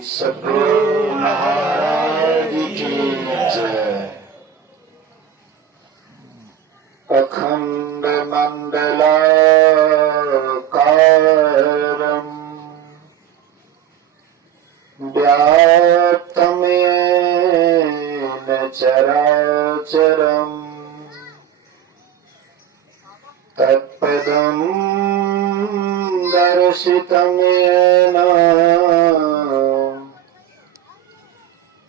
सद्गुरु महाराज की जय। अखंड मंडलाकारं व्याप्तं येन चराचरम् तत्पदं दर्शितं येन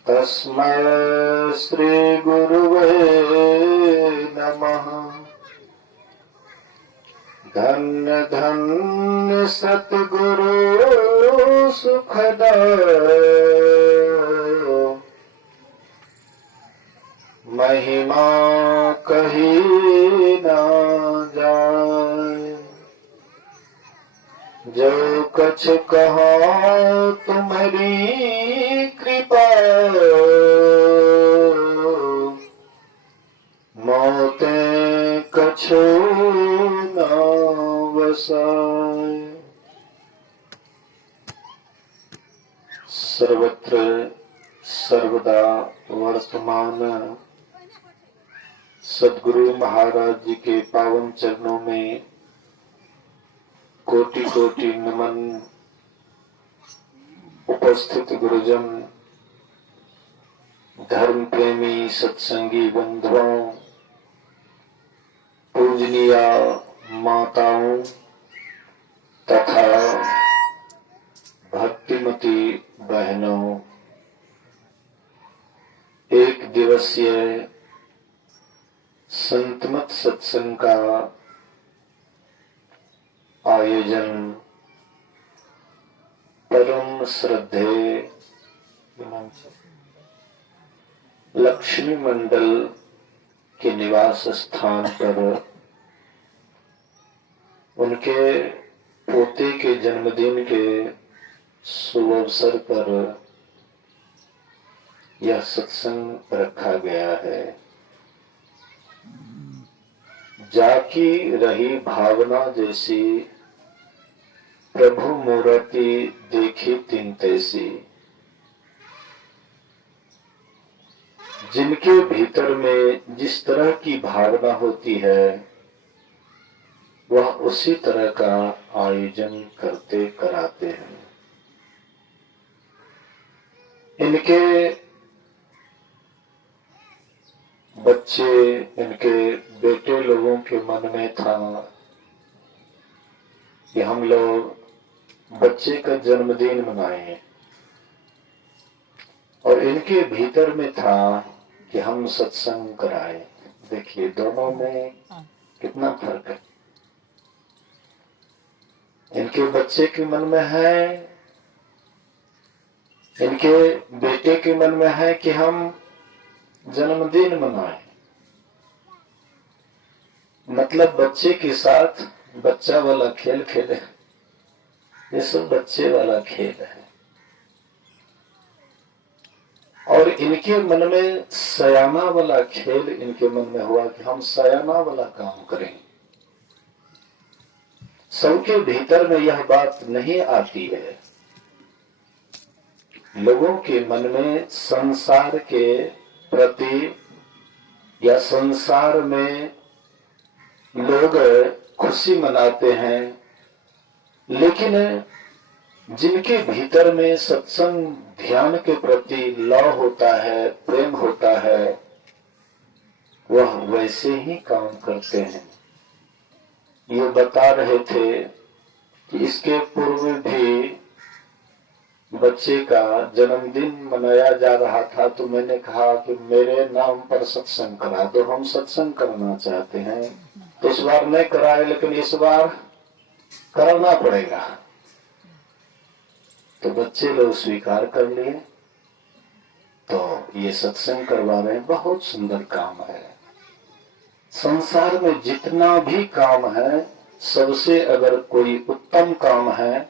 तस्मै श्री गुरुवे नमः। धन्य धन्य सतगुरु सुखदायो महिमा कही ना जाए। जो कछ कहा तुम्हारी कृपा मौते कछु न वसाए। सर्वत्र सर्वदा वर्तमान सद्गुरु महाराज जी के पावन चरणों में कोटि कोटि नमन। उपस्थित गुरुजन, धर्म प्रेमी सत्संगी बंधुओं, पूजनीय माताओं तथा भक्तिमती बहनों, एक दिवसीय संतमत सत्संग का आयोजन परम श्रद्धेय लक्ष्मी मंडल के निवास स्थान पर उनके पोते के जन्मदिन के शुभ अवसर पर यह सत्संग रखा गया है। जाकी रही भावना जैसी प्रभु मूर्ति देखी तिन तैसी। जिनके भीतर में जिस तरह की भावना होती है वह उसी तरह का आयोजन करते कराते हैं। इनके बच्चे, इनके बेटे लोगों के मन में था कि हम लोग बच्चे का जन्मदिन मनाएं, और इनके भीतर में था कि हम सत्संग कराएं। देखिए दोनों में कितना फर्क है। इनके बच्चे के मन में है, इनके बेटे के मन में है कि हम जन्मदिन मनाएं। मतलब बच्चे के साथ बच्चा वाला खेल खेले। ये सब बच्चे वाला खेल है। और इनके मन में सयाना वाला खेल इनके मन में हुआ कि हम सयाना वाला काम करें। सबके भीतर में यह बात नहीं आती है। लोगों के मन में संसार के प्रति या संसार में लोग खुशी मनाते हैं, लेकिन जिनके भीतर में सत्संग ध्यान के प्रति लव होता है, प्रेम होता है, वह वैसे ही काम करते हैं। ये बता रहे थे कि इसके पूर्व भी बच्चे का जन्मदिन मनाया जा रहा था, तो मैंने कहा कि मेरे नाम पर सत्संग करा दो, हम सत्संग करना चाहते हैं। तो इस बार नहीं कराए, लेकिन इस बार कराना पड़ेगा। तो बच्चे लोग स्वीकार कर लिए, तो ये सत्संग करवा रहे हैं। बहुत सुंदर काम है। संसार में जितना भी काम है, सबसे अगर कोई उत्तम काम है,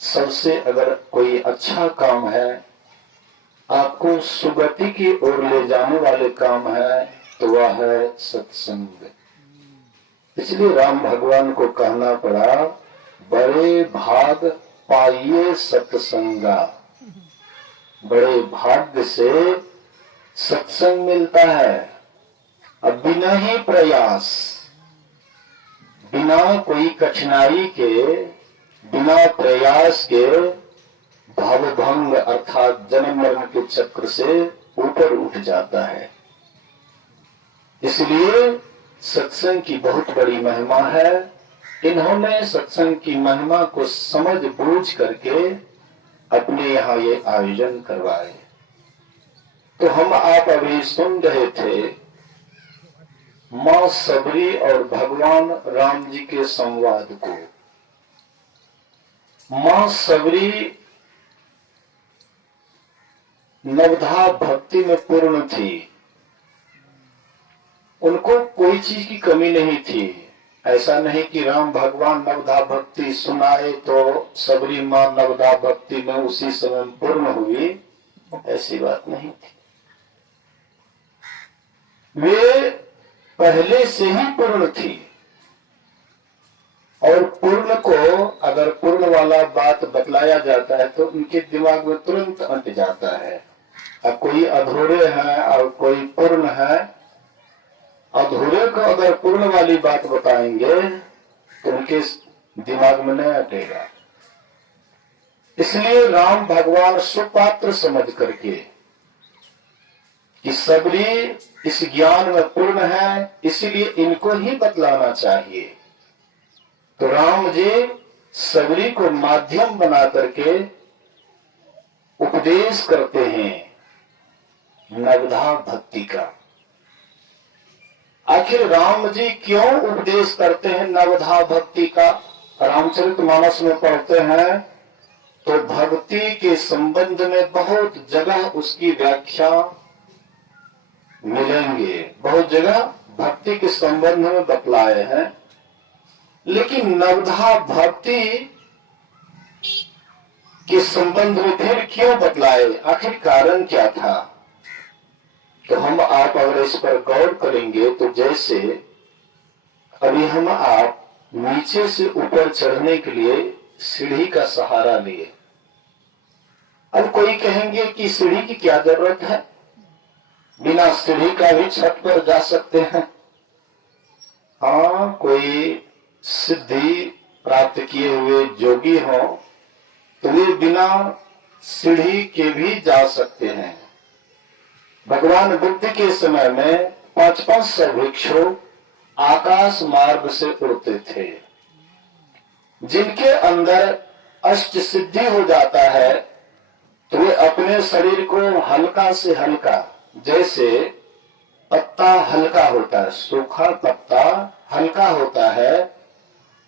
सबसे अगर कोई अच्छा काम है, आपको सुगति की ओर ले जाने वाले काम है, तो वह है सत्संग। इसलिए राम भगवान को कहना पड़ा, बड़े भाग पाइए सत्संगा। बड़े भाग्य से सत्संग मिलता है। अब बिना ही प्रयास, बिना कोई कठिनाई के, बिना प्रयास के भावभंग अर्थात जन्म मरण के चक्र से ऊपर उठ जाता है। इसलिए सत्संग की बहुत बड़ी महिमा है। इन्होंने सत्संग की महिमा को समझ बूझ करके अपने यहाँ ये आयोजन करवाए। तो हम आप अभी सुन रहे थे मां सबरी और भगवान राम जी के संवाद को। मां सबरी नवधा भक्ति में पूर्ण थी, उनको कोई चीज की कमी नहीं थी। ऐसा नहीं कि राम भगवान नवधा भक्ति सुनाए तो सबरी मां नवधा भक्ति में उसी समय पूर्ण हुई, ऐसी बात नहीं थी। वे पहले से ही पूर्ण थी, और पूर्ण को अगर पूर्ण वाला बात बतलाया जाता है तो उनके दिमाग में तुरंत अंट जाता है। अब कोई अधूरे हैं और कोई पूर्ण है, अधूरे को अगर पूर्ण वाली बात बताएंगे तो उनके दिमाग में नहीं अटेगा। इसलिए राम भगवान सुपात्र समझ करके कि सबरी इस ज्ञान में पूर्ण है, इसीलिए इनको ही बतलाना चाहिए। तो राम जी सबरी को माध्यम बना करके उपदेश करते हैं नवधा भक्ति का। आखिर राम जी क्यों उपदेश करते हैं नवधा भक्ति का? रामचरितमानस में पढ़ते हैं तो भक्ति के संबंध में बहुत जगह उसकी व्याख्या मिलेंगे, बहुत जगह भक्ति के संबंध में बतलाए हैं। लेकिन नवधा भक्ति के संबंध में फिर क्यों बतलाए, आखिर कारण क्या था? तो हम आप अगर इस पर गौर करेंगे तो जैसे अभी हम आप नीचे से ऊपर चढ़ने के लिए सीढ़ी का सहारा लिए। अब कोई कहेंगे कि सीढ़ी की क्या जरूरत है, बिना सीढ़ी का भी छत पर जा सकते हैं। हाँ, कोई सिद्धि प्राप्त किए हुए जोगी हो तो वे बिना सीढ़ी के भी जा सकते हैं। भगवान बुद्ध के समय में 500 भिक्षु आकाश मार्ग से उड़ते थे। जिनके अंदर अष्ट सिद्धि हो जाता है तो वे अपने शरीर को हल्का से हल्का, जैसे पत्ता हल्का होता है, सूखा पत्ता हल्का होता है,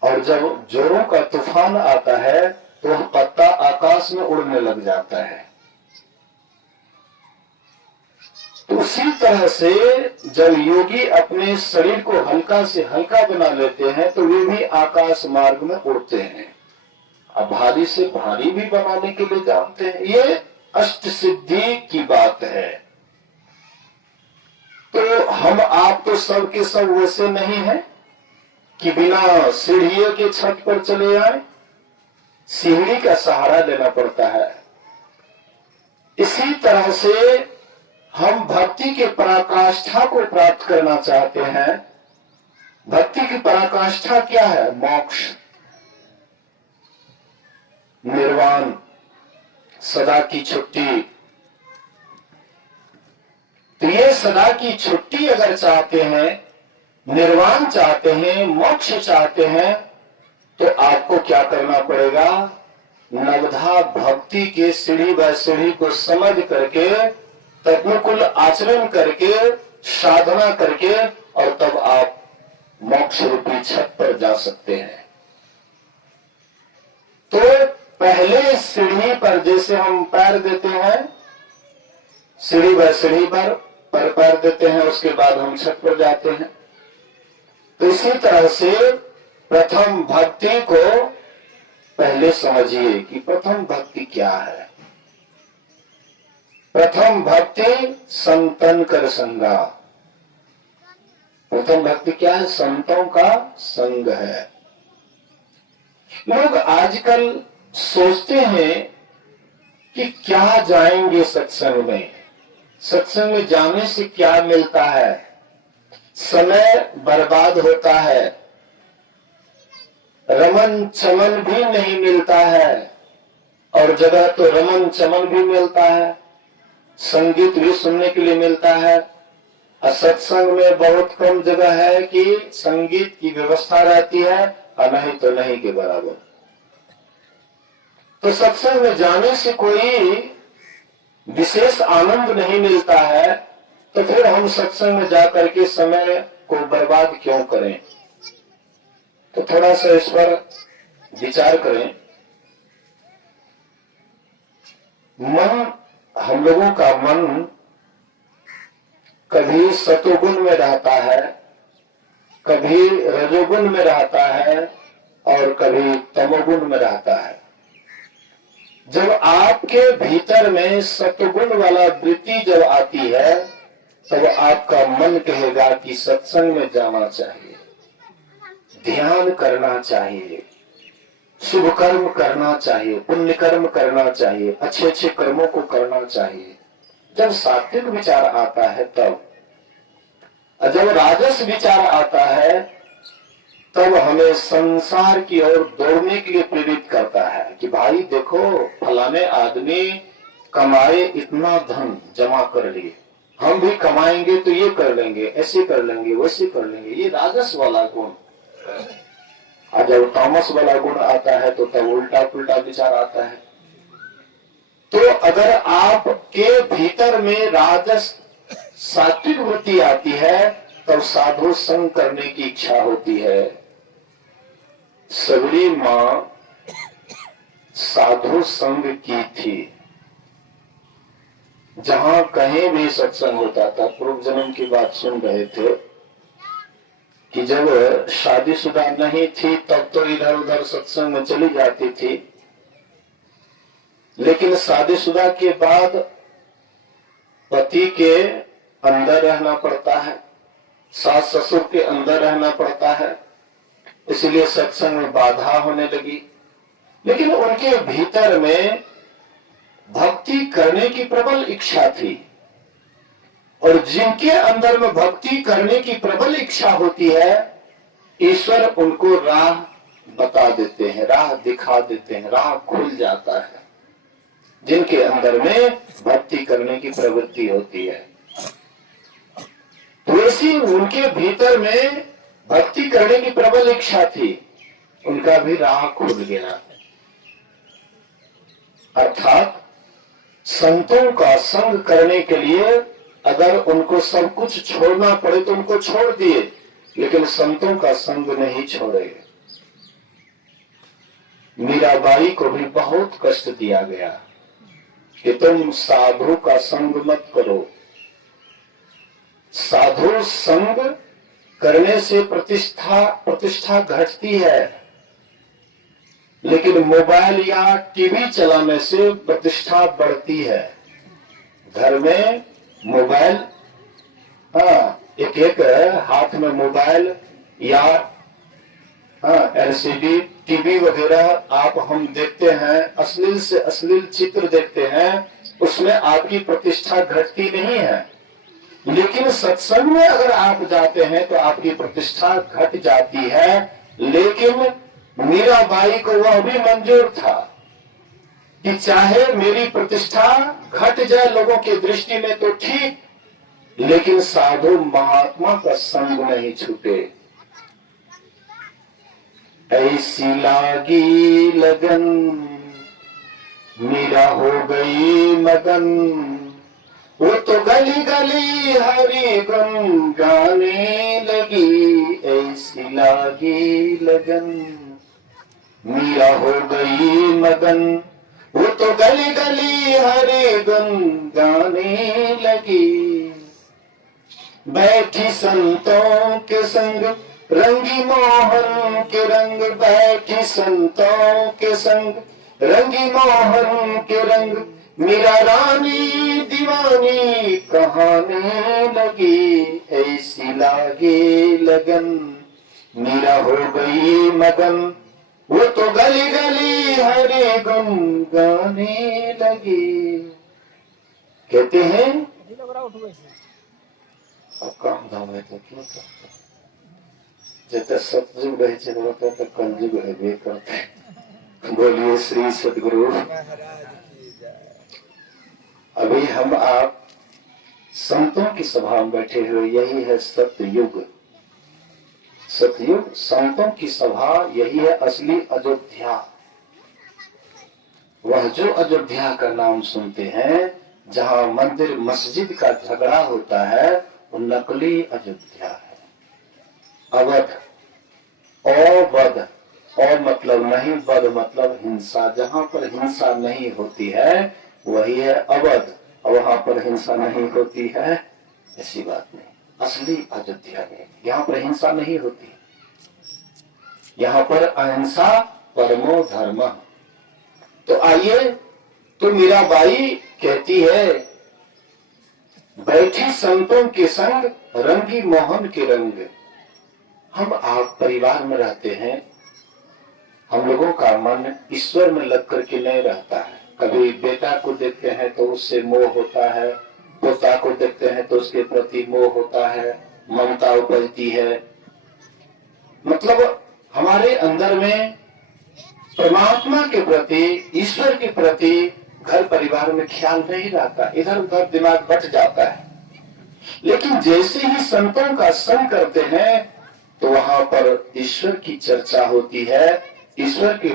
और जब जोरों का तूफान आता है तो वह पत्ता आकाश में उड़ने लग जाता है। तो उसी तरह से जब योगी अपने शरीर को हल्का से हल्का बना लेते हैं तो वे भी आकाश मार्ग में उड़ते हैं। अब भारी से भारी भी बनाने के लिए जानते हैं। ये अष्ट सिद्धि की बात है। तो हम आप तो सब के सब वैसे नहीं है कि बिना सीढ़ियों के छत पर चले आए, सीढ़ी का सहारा लेना पड़ता है। इसी तरह से हम भक्ति के पराकाष्ठा को प्राप्त करना चाहते हैं। भक्ति की पराकाष्ठा क्या है? मोक्ष, निर्वाण, सदा की छुट्टी। तो ये सदा की छुट्टी अगर चाहते हैं, निर्वाण चाहते हैं, मोक्ष चाहते हैं, तो आपको क्या करना पड़ेगा? नवधा भक्ति के सीढ़ी बाय सीढ़ी को समझ करके, तत्नुकूल आचरण करके, साधना करके, और तब आप मोक्ष रूपी छत पर जा सकते हैं। तो पहले सीढ़ी पर जैसे हम पैर देते हैं, सीढ़ी बाय सीढ़ी पर पैर देते हैं, उसके बाद हम छत पर जाते हैं। तो इसी तरह से प्रथम भक्ति को पहले समझिए कि प्रथम भक्ति क्या है। प्रथम भक्ति संतन कर संगा। प्रथम भक्ति क्या है? संतों का संग है। लोग आजकल सोचते हैं कि क्या जाएंगे सत्संग में, सत्संग में जाने से क्या मिलता है। समय बर्बाद होता है, रमन चमन भी नहीं मिलता है, और जगह तो रमन चमन भी मिलता है, संगीत भी सुनने के लिए मिलता है। सत्संग में बहुत कम जगह है कि संगीत की व्यवस्था रहती है, और नहीं तो नहीं के बराबर। तो सत्संग में जाने से कोई विशेष आनंद नहीं मिलता है, तो फिर हम सत्संग में जाकर के समय को बर्बाद क्यों करें। तो थोड़ा सा इस पर विचार करें। मन, हम लोगों का मन कभी सतोगुण में रहता है, कभी रजोगुण में रहता है, और कभी तमोगुण में रहता है। जब आपके भीतर में सतोगुण वाला वृत्ति जब आती है, तब आपका मन कहेगा कि सत्संग में जाना चाहिए, ध्यान करना चाहिए, शुभ कर्म करना चाहिए, पुण्य कर्म करना चाहिए, अच्छे अच्छे कर्मों को करना चाहिए। जब सात्विक विचार आता है तब, जब राजस विचार आता है तब हमें संसार की ओर दौड़ने के लिए प्रेरित करता है कि भाई देखो फलाने आदमी कमाए इतना धन जमा कर लिए, हम भी कमाएंगे तो ये कर लेंगे, ऐसे कर लेंगे, वैसे कर लेंगे। ये राजस वाला गुण। और जब तामस वाला गुण आता है तो तब उल्टा पुल्टा विचार आता है। तो अगर आपके भीतर में राजस सात्विक वृत्ति आती है, तब साधु संग करने की इच्छा होती है। सबरी माँ साधु संग की थी। जहां कहीं भी सत्संग होता था, पूर्व जन्म की बात सुन रहे थे कि जब शादीशुदा नहीं थी तब तो इधर उधर सत्संग में चली जाती थी, लेकिन शादीशुदा के बाद पति के अंदर रहना पड़ता है, सास ससुर के अंदर रहना पड़ता है, इसलिए सत्संग में बाधा होने लगी। लेकिन उनके भीतर में भक्ति करने की प्रबल इच्छा थी, और जिनके अंदर में भक्ति करने की प्रबल इच्छा होती है, ईश्वर उनको राह बता देते हैं, राह दिखा देते हैं, राह खुल जाता है। जिनके अंदर में भक्ति करने की प्रवृत्ति होती है, तो ऐसी उनके भीतर में भक्ति करने की प्रबल इच्छा थी, उनका भी राह खुल गया। अर्थात संतों का संग करने के लिए अगर उनको सब कुछ छोड़ना पड़े तो उनको छोड़ दिए, लेकिन संतों का संग नहीं छोड़े। मीराबाई को भी बहुत कष्ट दिया गया कि तुम साधु का संग मत करो। साधु संग करने से प्रतिष्ठा घटती है, लेकिन मोबाइल या टीवी चलाने से प्रतिष्ठा बढ़ती है। घर में मोबाइल, एक एक हाथ में मोबाइल या एलसीडी टीवी वगैरह आप हम देखते हैं, अश्लील से अश्लील चित्र देखते हैं, उसमें आपकी प्रतिष्ठा घटती नहीं है। लेकिन सत्संग में अगर आप जाते हैं तो आपकी प्रतिष्ठा घट जाती है। लेकिन मीराबाई को वह भी मंजूर था कि चाहे मेरी प्रतिष्ठा घट जाए लोगों की दृष्टि में तो ठीक, लेकिन साधु महात्मा का संग नहीं छूटे। ऐसी लागी लगन मीरा हो गई मगन, वो तो गली गली हरि गुन गाने लगी। ऐसी लागी लगन मीरा हो गई मगन, वो तो गली गली हरि गुन गाने लगी। बैठी संतों के संग रंगी मोहन के रंग, बैठी संतों के संग रंगी मोहन के रंग, मीरा रानी दीवानी कहाने लगी। ऐसी लागे लगन मीरा हो गई मगन, वो तो गली गली हरे गुन गाने लगी। कहते हैं अब काम धाम है तो क्यों करते, जैसे सतयुग रहे तो कलयुग है वे करते। बोलिए श्री सदगुरु। अभी हम आप संतों की सभा में बैठे हुए, यही है सतयुग। सतयुग संतों की सभा, यही है असली अयोध्या। वह जो अयोध्या का नाम सुनते हैं, जहाँ मंदिर मस्जिद का झगड़ा होता है, वो नकली अयोध्या है। अवध, अवध, और मतलब नहीं, वध मतलब हिंसा। जहाँ पर हिंसा नहीं होती है वही है अवध, और वहाँ पर हिंसा नहीं होती है, ऐसी बात नहीं। असली अयोध्या में यहाँ पर हिंसा नहीं होती, यहाँ पर अहिंसा परमो धर्म। तो आइए, तो मीराबाई कहती है, बैठी संतों के संग रंगी मोहन के रंग। हम आप परिवार में रहते हैं, हम लोगों का मन ईश्वर में लग करके नहीं रहता है। कभी बेटा को देखते हैं तो उससे मोह होता है, पोता को देखते हैं तो उसके प्रति मोह होता है, ममता उपजती है। मतलब हमारे अंदर में परमात्मा के प्रति, ईश्वर के प्रति घर परिवार में ख्याल नहीं रहता, इधर उधर दिमाग बट जाता है। लेकिन जैसे ही संतों का संग करते हैं तो वहां पर ईश्वर की चर्चा होती है, ईश्वर की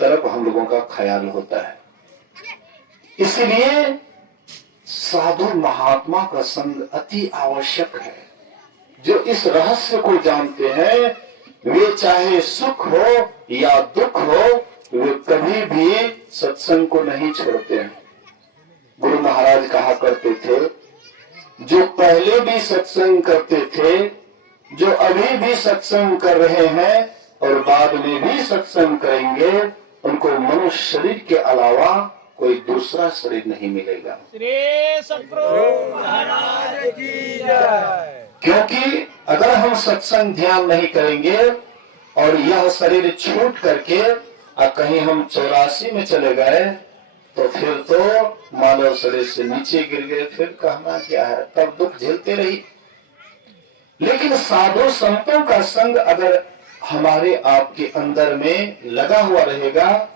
तरफ हम लोगों का ख्याल होता है। इसलिए साधु महात्मा का संग अति आवश्यक है। जो इस रहस्य को जानते हैं, वे चाहे सुख हो या दुख हो, वे कभी भी सत्संग को नहीं छोड़ते हैं। गुरु महाराज कहा करते थे, जो पहले भी सत्संग करते थे, जो अभी भी सत्संग कर रहे हैं और बाद में भी सत्संग करेंगे, उनको मनुष्य शरीर के अलावा कोई दूसरा शरीर नहीं मिलेगा। श्री सतगुरु महाराज की जय। क्योंकि अगर हम सत्संग ध्यान नहीं करेंगे और यह शरीर छूट करके कहीं हम 84 में चले गए, तो फिर तो मानव शरीर से नीचे गिर गए, फिर कहना क्या है, तब दुख झेलते रही। लेकिन साधु संतों का संग अगर हमारे आपके अंदर में लगा हुआ रहेगा,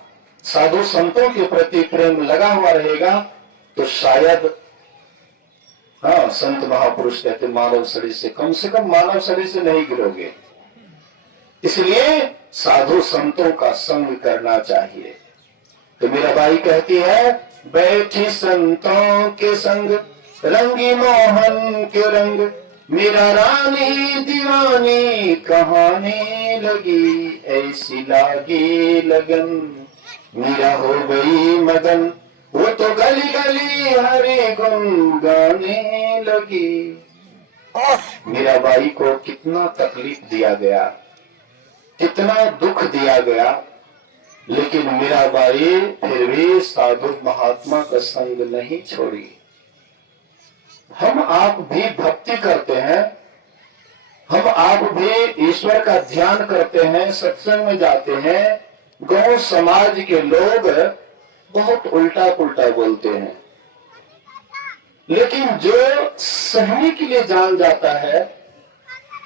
साधु संतों के प्रति प्रेम लगा हुआ रहेगा, तो शायद, हाँ, संत महापुरुष कहते मानव शरीर से कम मानव शरीर से नहीं गिरोगे। इसलिए साधु संतों का संग करना चाहिए। तो मीराबाई कहती है, बैठी संतों के संग रंगी मोहन के रंग, मेरा रानी दीवानी कहानी लगी, ऐसी लागी लगन मीरा हो गई मगन, वो तो गली गली हरे गुन गाने लगी। मीराबाई को कितना तकलीफ दिया गया, कितना दुख दिया गया, लेकिन मीराबाई फिर भी साधु महात्मा का संग नहीं छोड़ी। हम आप भी भक्ति करते हैं, हम आप भी ईश्वर का ध्यान करते हैं, सत्संग में जाते हैं, गांव समाज के लोग बहुत उल्टा पुल्टा बोलते हैं, लेकिन जो सहने के लिए जान जाता है,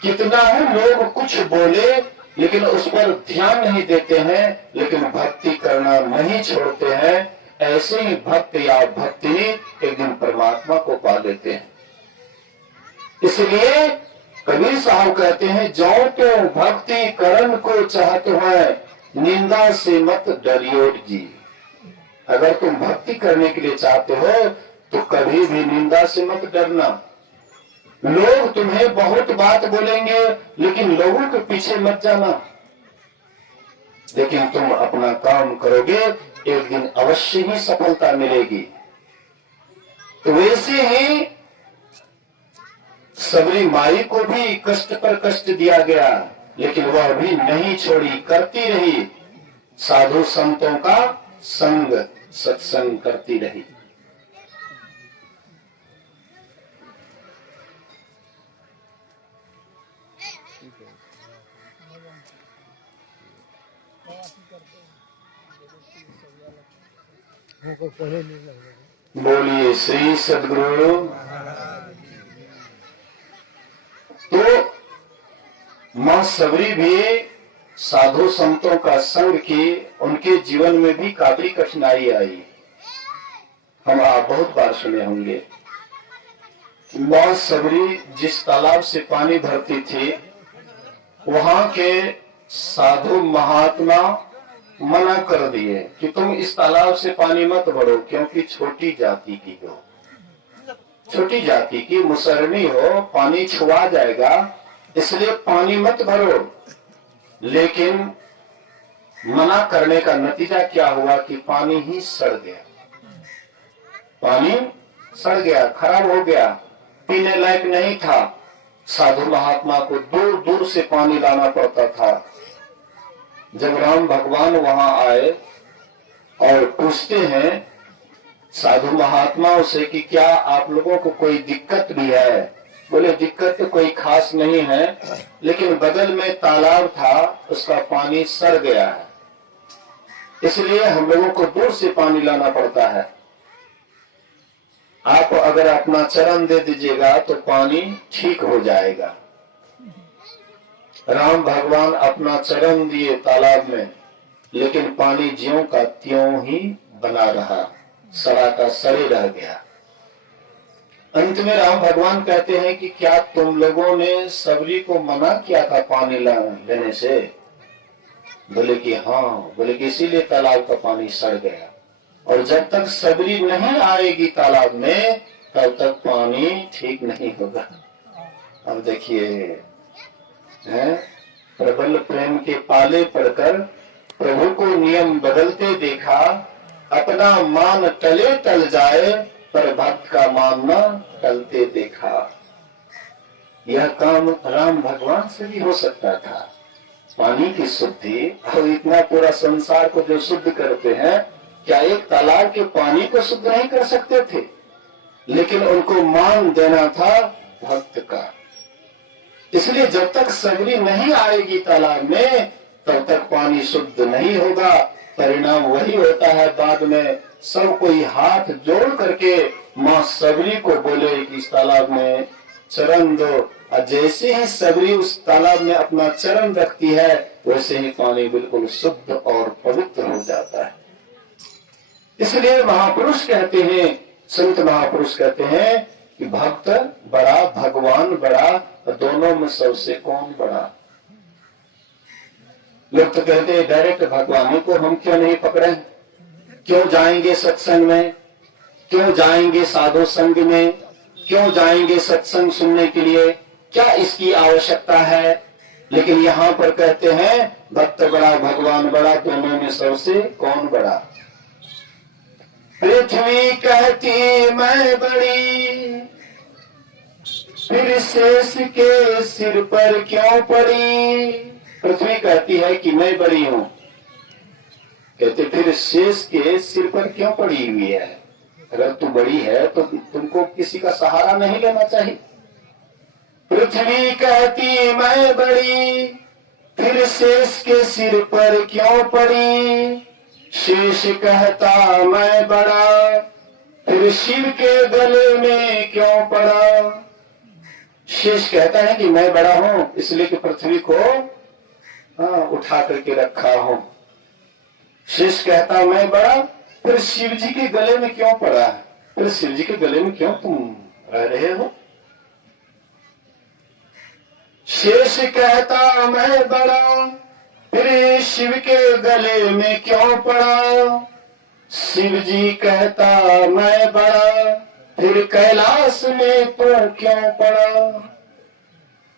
कितना है लोग कुछ बोले लेकिन उस पर ध्यान नहीं देते हैं, लेकिन भक्ति करना नहीं छोड़ते हैं, ऐसे ही भक्त या भक्ति एक दिन परमात्मा को पा लेते हैं। इसलिए कबीर साहब कहते हैं, जो तो भक्ति करण को चाहते हैं, निंदा से मत डरियो जी। अगर तुम भक्ति करने के लिए चाहते हो तो कभी भी निंदा से मत डरना। लोग तुम्हें बहुत बात बोलेंगे, लेकिन लोगों के पीछे मत जाना। लेकिन तुम अपना काम करोगे, एक दिन अवश्य ही सफलता मिलेगी। तो वैसे ही सबरी माई को भी कष्ट पर कष्ट दिया गया, लेकिन वह भी नहीं छोड़ी, करती रही, साधु संतों का संग, सत्संग करती रही। बोलिए श्री सद्गुरु। तो मां सबरी भी साधु संतों का संग की, उनके जीवन में भी काफी कठिनाई आई। हम आप बहुत बार सुने होंगे। मां सबरी जिस तालाब से पानी भरती थी, वहां के साधु महात्मा मना कर दिए कि तुम इस तालाब से पानी मत भरो, क्योंकि छोटी जाति की हो, छोटी जाति की मुसरनी हो, पानी छुआ जाएगा, इसलिए पानी मत भरो। लेकिन मना करने का नतीजा क्या हुआ कि पानी ही सड़ गया, पानी सड़ गया, खराब हो गया, पीने लायक नहीं था। साधु महात्मा को दूर दूर से पानी लाना पड़ता था। जब राम भगवान वहां आए और पूछते हैं साधु महात्माओं से कि क्या आप लोगों को कोई दिक्कत भी है? बोले दिक्कत तो कोई खास नहीं है, लेकिन बगल में तालाब था, उसका पानी सड़ गया है, इसलिए हम लोगों को दूर से पानी लाना पड़ता है। आप अगर अपना चरण दे दीजिएगा तो पानी ठीक हो जाएगा। राम भगवान अपना चरण दिए तालाब में, लेकिन पानी ज्यों का त्यों ही बना रहा, सड़ा का सड़े रह गया। अंत में राम भगवान कहते हैं कि क्या तुम लोगों ने सबरी को मना किया था पानी लेने से? बोले कि हाँ। बोले कि इसीलिए तालाब का पानी सड़ गया, और जब तक सबरी नहीं आएगी तालाब में तब तक पानी ठीक नहीं होगा। अब देखिए, है प्रबल प्रेम के पाले पड़कर प्रभु को नियम बदलते देखा, अपना मान टले टल जाए पर भक्त का मान न टलते देखा। यह काम राम भगवान से भी हो सकता था। पानी की शुद्धि, और इतना पूरा संसार को जो शुद्ध करते हैं, क्या एक तालाब के पानी को शुद्ध नहीं कर सकते थे? लेकिन उनको मान देना था भक्त का। इसलिए जब तक सबरी नहीं आएगी तालाब में तब तक पानी शुद्ध नहीं होगा। परिणाम वही होता है, बाद में सब कोई हाथ जोड़ करके माँ सबरी को बोले कि इस तालाब में चरण दो, और जैसे ही सबरी उस तालाब में अपना चरण रखती है वैसे ही पानी बिल्कुल शुद्ध और पवित्र हो जाता है। इसलिए महापुरुष कहते हैं, संत महापुरुष कहते हैं कि भक्त बड़ा, भगवान बड़ा, दोनों में सबसे कौन बड़ा? लोग तो कहते हैं डायरेक्ट भगवान को हम क्यों नहीं पकड़े, क्यों जाएंगे सत्संग में, क्यों जाएंगे साधु संग में, क्यों जाएंगे सत्संग सुनने के लिए, क्या इसकी आवश्यकता है? लेकिन यहाँ पर कहते हैं भक्त बड़ा, भगवान बड़ा, दोनों में सबसे कौन बड़ा? पृथ्वी कहती मैं बड़ी, फिर शेष के सिर पर क्यों पड़ी? पृथ्वी कहती है कि मैं बड़ी हूँ, कहते फिर शेष के सिर पर क्यों पड़ी हुई है? अगर तू बड़ी है तो तुमको किसी का सहारा नहीं लेना चाहिए। पृथ्वी कहती मैं बड़ी, फिर शेष के सिर पर क्यों पड़ी? शेष कहता मैं बड़ा, फिर शिव के गले में क्यों पड़ा? शेष कहता है कि मैं बड़ा हूं, इसलिए कि पृथ्वी को उठा करके रखा हूं। शेष कहता मैं बड़ा, फिर शिव जी के गले में क्यों पड़ा है? फिर शिव जी के गले में क्यों तुम रह रहे हो? शेष कहता मैं बड़ा, फिर शिव के गले में क्यों पड़ा? शिव जी कहता मैं बड़ा, फिर कैलाश में तो क्यों पड़ा?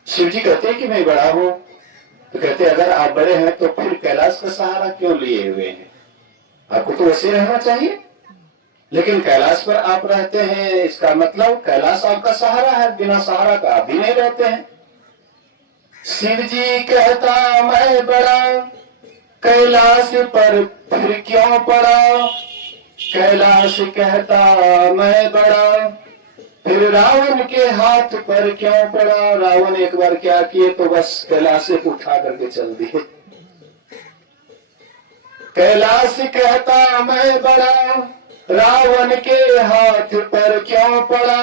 शिव जी कहते हैं कि मैं बड़ा हूं, तो कहते अगर आप बड़े हैं तो फिर कैलाश का सहारा क्यों लिए हुए हैं? आपको तो वैसे रहना चाहिए, लेकिन कैलाश पर आप रहते हैं, इसका मतलब कैलाश आपका सहारा है, बिना सहारा का आप भी नहीं रहते हैं। शिव जी कहता मैं बड़ा, कैलाश पर फिर क्यों पड़ा? कैलाश कहता मैं बड़ा, फिर रावण के हाथ पर क्यों पड़ा? रावण एक बार क्या किए तो बस कैलाश को उठा करके चल दिए। कैलाश कहता मैं बड़ा, रावण के हाथ पर क्यों पड़ा,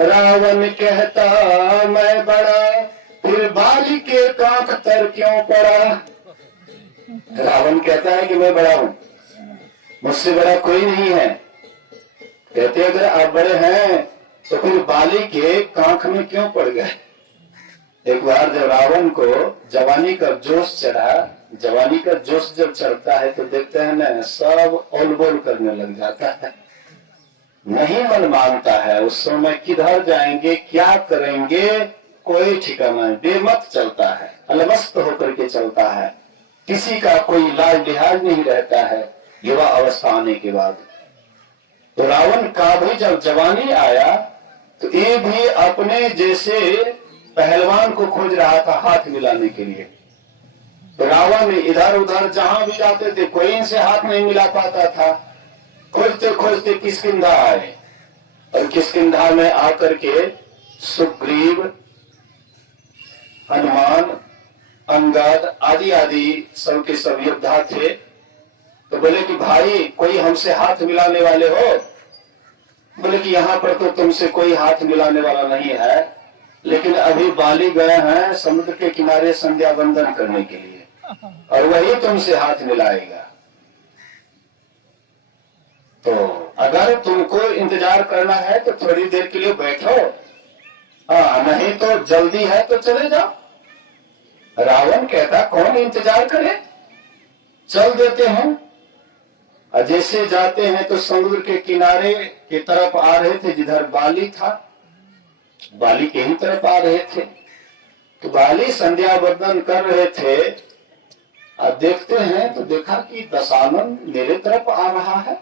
रावण कहता मैं बड़ा, फिर बाली के कांख पर क्यों पड़ा। रावण कहता है कि मैं बड़ा हूं, मुझसे बड़ा कोई नहीं है। कहते अगर आप बड़े हैं तो फिर बाली के कांख में क्यों पड़ गए। एक बार जब रावण को जवानी का जोश चढ़ा, जवानी का जोश जब चढ़ता है तो देखते हैं ना सब ओल बोल करने लग जाता है, नहीं मन मानता है। उस समय किधर जाएंगे क्या करेंगे कोई ठिकाना नहीं, बेमत चलता है, अलमस्त होकर के चलता है, किसी का कोई लाज लिहाज नहीं रहता है युवा अवस्था आने के बाद। तो रावण का भी जब जवानी आया तो ये भी अपने जैसे पहलवान को खोज रहा था हाथ मिलाने के लिए। तो रावण इधर उधर जहां भी जाते थे कोई इनसे हाथ नहीं मिला पाता था। खोजते खोजते किष्किंधा आए और किष्किंधा में आकर के सुग्रीव, हनुमान, अंगद आदि आदि सबके सब योद्धा थे। तो बोले कि भाई कोई हमसे हाथ मिलाने वाले हो। बोले कि यहाँ पर तो तुमसे कोई हाथ मिलाने वाला नहीं है, लेकिन अभी बाली गए हैं समुद्र के किनारे संध्या बंदन करने के लिए और वही तुमसे हाथ मिलाएगा। तो अगर तुमको इंतजार करना है तो थोड़ी देर के लिए बैठो, नहीं तो जल्दी है तो चले जाओ। रावण कहता कौन इंतजार करे, चल देते हैं। जैसे जाते हैं तो समुद्र के किनारे की तरफ आ रहे थे जिधर बाली था, बाली के ही तरफ आ रहे थे। तो बाली संध्या बंदन कर रहे थे। अब देखते हैं तो देखा कि दशानन मेरे तरफ आ रहा है,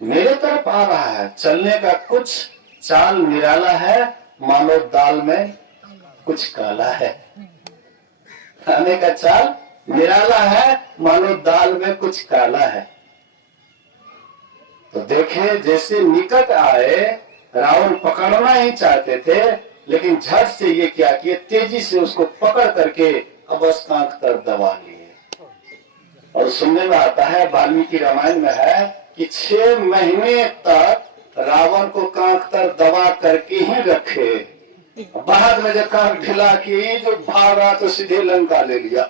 मेरे तरफ आ रहा है। चलने का कुछ चाल निराला है, मानो दाल में कुछ काला है। खाने का चाल निराला है, मानो दाल में कुछ काला है। तो देखे जैसे निकट आए, रावण पकड़ना ही चाहते थे, लेकिन झट से ये क्या किए, तेजी से उसको पकड़ करके अबस कांख तर दबा लिए। और सुनने में आता है वाल्मीकि रामायण में है कि 6 महीने तक रावण को कांख तर दबा करके ही रखे। बाद में जब कांख ढिला की जो भागा तो सीधे लंका ले लिया।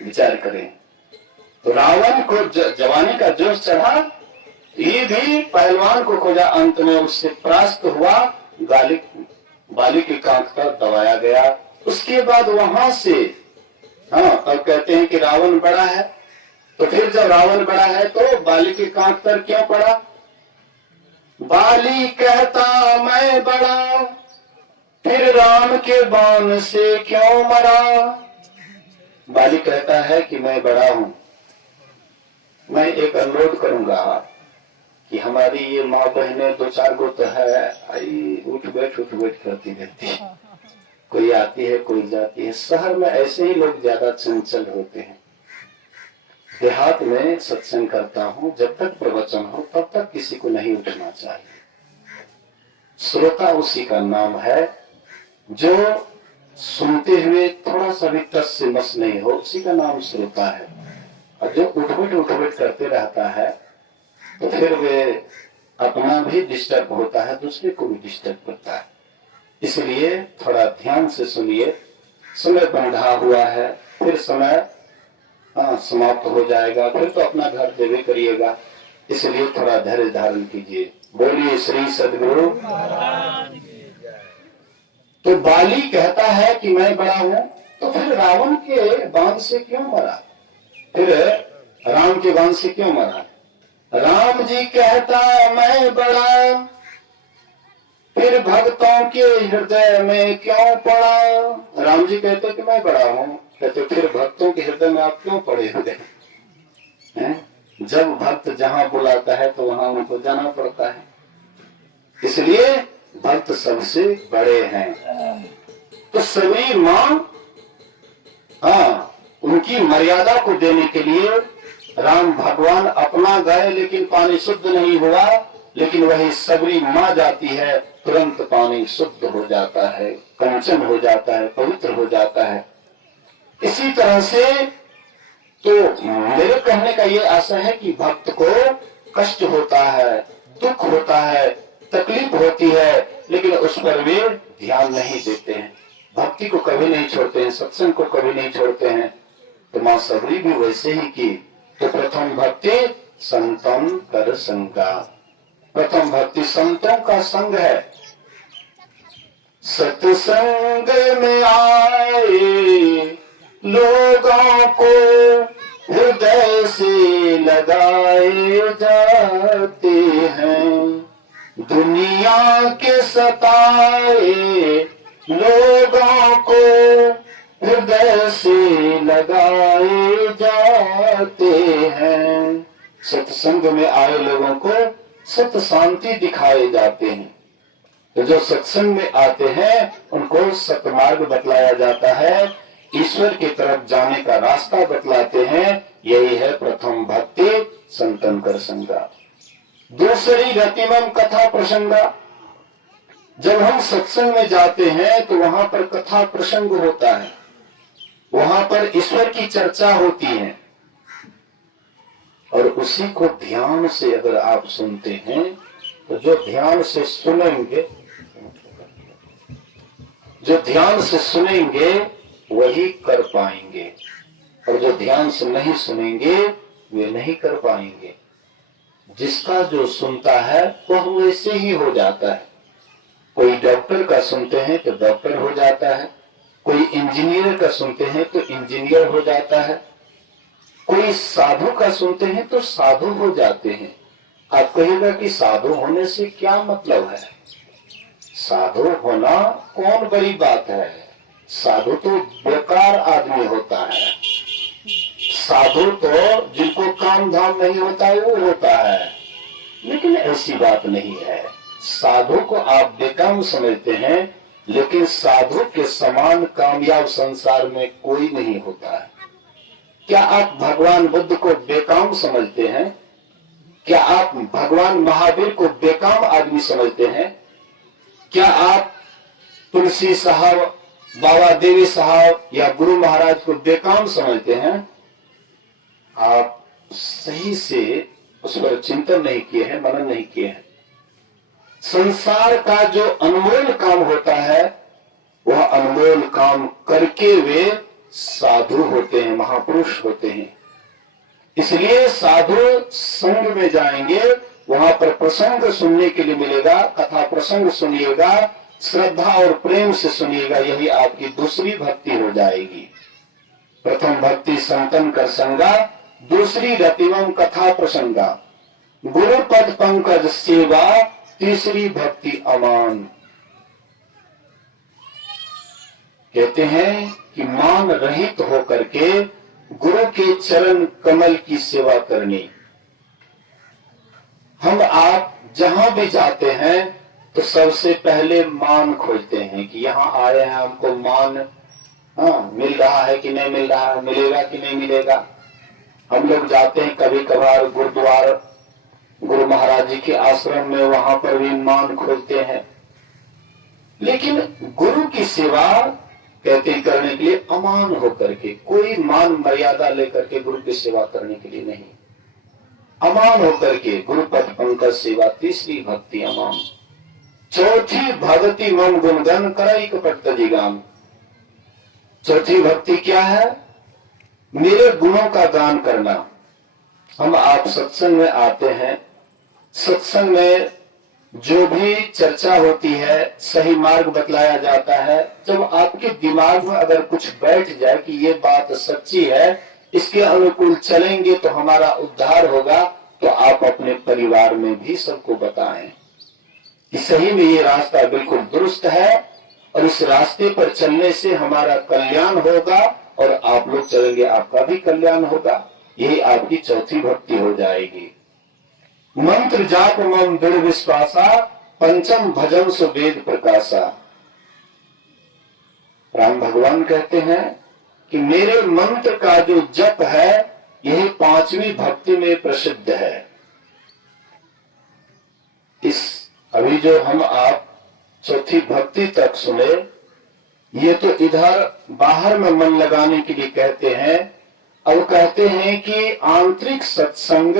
विचार करें, तो रावण को जवानी का जोश चढ़ा, ये भी पहलवान को खोजा, अंत में उससे परास्त हुआ, बाली के कांख पर दबाया गया। उसके बाद वहां से अब कहते हैं कि रावण बड़ा है। तो फिर जब रावण बड़ा है तो बाली के कांख पर क्यों पड़ा। बाली कहता मैं बड़ा, फिर राम के बाण से क्यों मरा। बाली कहता है कि मैं बड़ा हूं। मैं एक अनुरोध करूंगा कि हमारी ये माँ बहनें 2-4 गो तो है, उठ बैठ करती रहती है, कोई आती है कोई जाती है। शहर में ऐसे ही लोग ज्यादा चंचल होते हैं। देहात में सत्संग करता हूँ, जब तक प्रवचन हो तब तक किसी को नहीं उठना चाहिए। श्रोता उसी का नाम है जो सुनते हुए थोड़ा सा भी तस से मस नहीं हो, उसी का नाम श्रोता है। और जो उठबट करते रहता है तो फिर वे अपना भी डिस्टर्ब होता है, दूसरे को भी डिस्टर्ब करता है। इसलिए थोड़ा ध्यान से सुनिए। समय बंधा हुआ है, फिर समय समाप्त हो जाएगा, फिर तो अपना घर देवे करिएगा। इसलिए थोड़ा धैर्य धारण कीजिए। बोलिए श्री सद्गुरु। तो बाली कहता है कि मैं बड़ा हूं, तो फिर रावण के बाण से क्यों मरा, फिर राम के बाण से क्यों मरा। राम जी कहता मैं बड़ा, फिर भक्तों के हृदय में क्यों पड़ा। राम जी कहते कि मैं बड़ा हूं, कहते फिर भक्तों के हृदय में आप क्यों पड़े हुए हैं। जब भक्त जहां बुलाता है तो वहां उनको जाना पड़ता है। इसलिए भक्त सबसे बड़े हैं। तो सभी मां उनकी मर्यादा को देने के लिए राम भगवान अपना गए, लेकिन पानी शुद्ध नहीं हुआ। लेकिन वही सबरी मां जाती है, तुरंत पानी शुद्ध हो जाता है, कंचन हो जाता है, पवित्र हो जाता है। इसी तरह से तो मेरे कहने का ये आशा है कि भक्त को कष्ट होता है, दुख होता है, तकलीफ होती है, लेकिन उस पर वे ध्यान नहीं देते हैं, भक्ति को कभी नहीं छोड़ते हैं, सत्संग को कभी नहीं छोड़ते हैं। तो मां सबरी भी वैसे ही की। तो प्रथम भक्ति संतम कर संगा, प्रथम भक्ति संतों का संग है। सत्संग में आए लोगों को हृदय से लगाए जाते हैं, दुनिया के सताए लोगों को हृदय से लगाए जाते हैं। सत्संग में आए लोगों को सत शांति दिखाए जाते हैं। तो जो सत्संग में आते हैं उनको सतमार्ग बतलाया जाता है, ईश्वर की तरफ जाने का रास्ता बतलाते हैं। यही है प्रथम भक्ति संतन कर संगा। दूसरी रतिमम कथा प्रसंगा। जब हम सत्संग में जाते हैं तो वहां पर कथा प्रसंग होता है, वहां पर ईश्वर की चर्चा होती है, और उसी को ध्यान से अगर आप सुनते हैं तो जो ध्यान से सुनेंगे, जो ध्यान से सुनेंगे वही कर पाएंगे, और जो ध्यान से नहीं सुनेंगे वे नहीं कर पाएंगे। जिसका जो सुनता है वह वैसे ही हो जाता है। कोई डॉक्टर का सुनते हैं तो डॉक्टर हो जाता है, कोई इंजीनियर का सुनते हैं तो इंजीनियर हो जाता है, कोई साधु का सुनते हैं तो साधु हो जाते हैं। आप कहेगा कि साधु होने से क्या मतलब है? साधु होना कौन बड़ी बात है? साधु तो बेकार आदमी होता है। साधु तो जिनको काम धाम नहीं होता है वो होता है, लेकिन ऐसी बात नहीं है। साधु को आप बेकाम समझते हैं, लेकिन साधु के समान कामयाब संसार में कोई नहीं होता है। क्या आप भगवान बुद्ध को बेकाम समझते हैं? क्या आप भगवान महावीर को बेकाम आदमी समझते हैं? क्या आप तुलसी साहब, बाबा देवी साहब या गुरु महाराज को बेकाम समझते हैं? आप सही से उस पर चिंतन नहीं किए हैं, मनन नहीं किए हैं। संसार का जो अनमोल काम होता है वह अनमोल काम करके वे साधु होते हैं, महापुरुष होते हैं। इसलिए साधु संग में जाएंगे, वहां पर प्रसंग सुनने के लिए मिलेगा, कथा प्रसंग सुनिएगा, श्रद्धा और प्रेम से सुनिएगा, यही आपकी दूसरी भक्ति हो जाएगी। प्रथम भक्ति संतन कर संगा, दूसरी रतिवम कथा प्रसंगा, गुरु पद पंकज सेवा, तीसरी भक्ति अमान। कहते हैं कि मान रहित होकर के गुरु के चरण कमल की सेवा करनी। हम आप जहां भी जाते हैं तो सबसे पहले मान खोजते हैं कि यहाँ आए हैं, हमको मान मिल रहा है कि नहीं मिल रहा है, मिलेगा कि नहीं मिलेगा। हम लोग जाते हैं कभी कभार गुरुद्वार, गुरु महाराज जी के आश्रम में, वहां पर भी मान खोजते हैं, लेकिन गुरु की सेवा कहते करने के लिए अमान होकर के, कोई मान मर्यादा लेकर के गुरु की सेवा करने के लिए नहीं, अमान होकर के गुरु पद पंकज सेवा, तीसरी भक्ति अमान। चौथी भक्ति मम गुणगन करैक पट्टजिगाम। चौथी भक्ति क्या है? मेरे गुणों का गान करना। हम आप सत्संग में आते हैं, सत्संग में जो भी चर्चा होती है, सही मार्ग बतलाया जाता है। जब आपके दिमाग में अगर कुछ बैठ जाए कि ये बात सच्ची है, इसके अनुकूल चलेंगे तो हमारा उद्धार होगा, तो आप अपने परिवार में भी सबको बताएं कि सही में ये रास्ता बिल्कुल दुरुस्त है और इस रास्ते पर चलने से हमारा कल्याण होगा, और आप लोग चलेंगे आपका भी कल्याण होगा। यही आपकी चौथी भक्ति हो जाएगी। मंत्र जाप मम दृढ़ विश्वासा, पंचम भजन सु वेद प्रकाशा। राम भगवान कहते हैं कि मेरे मंत्र का जो जप है यही पांचवी भक्ति में प्रसिद्ध है। इस अभी जो हम आप चौथी भक्ति तक सुने, ये तो इधर बाहर में मन लगाने के लिए कहते हैं, अब कहते हैं कि आंतरिक सत्संग,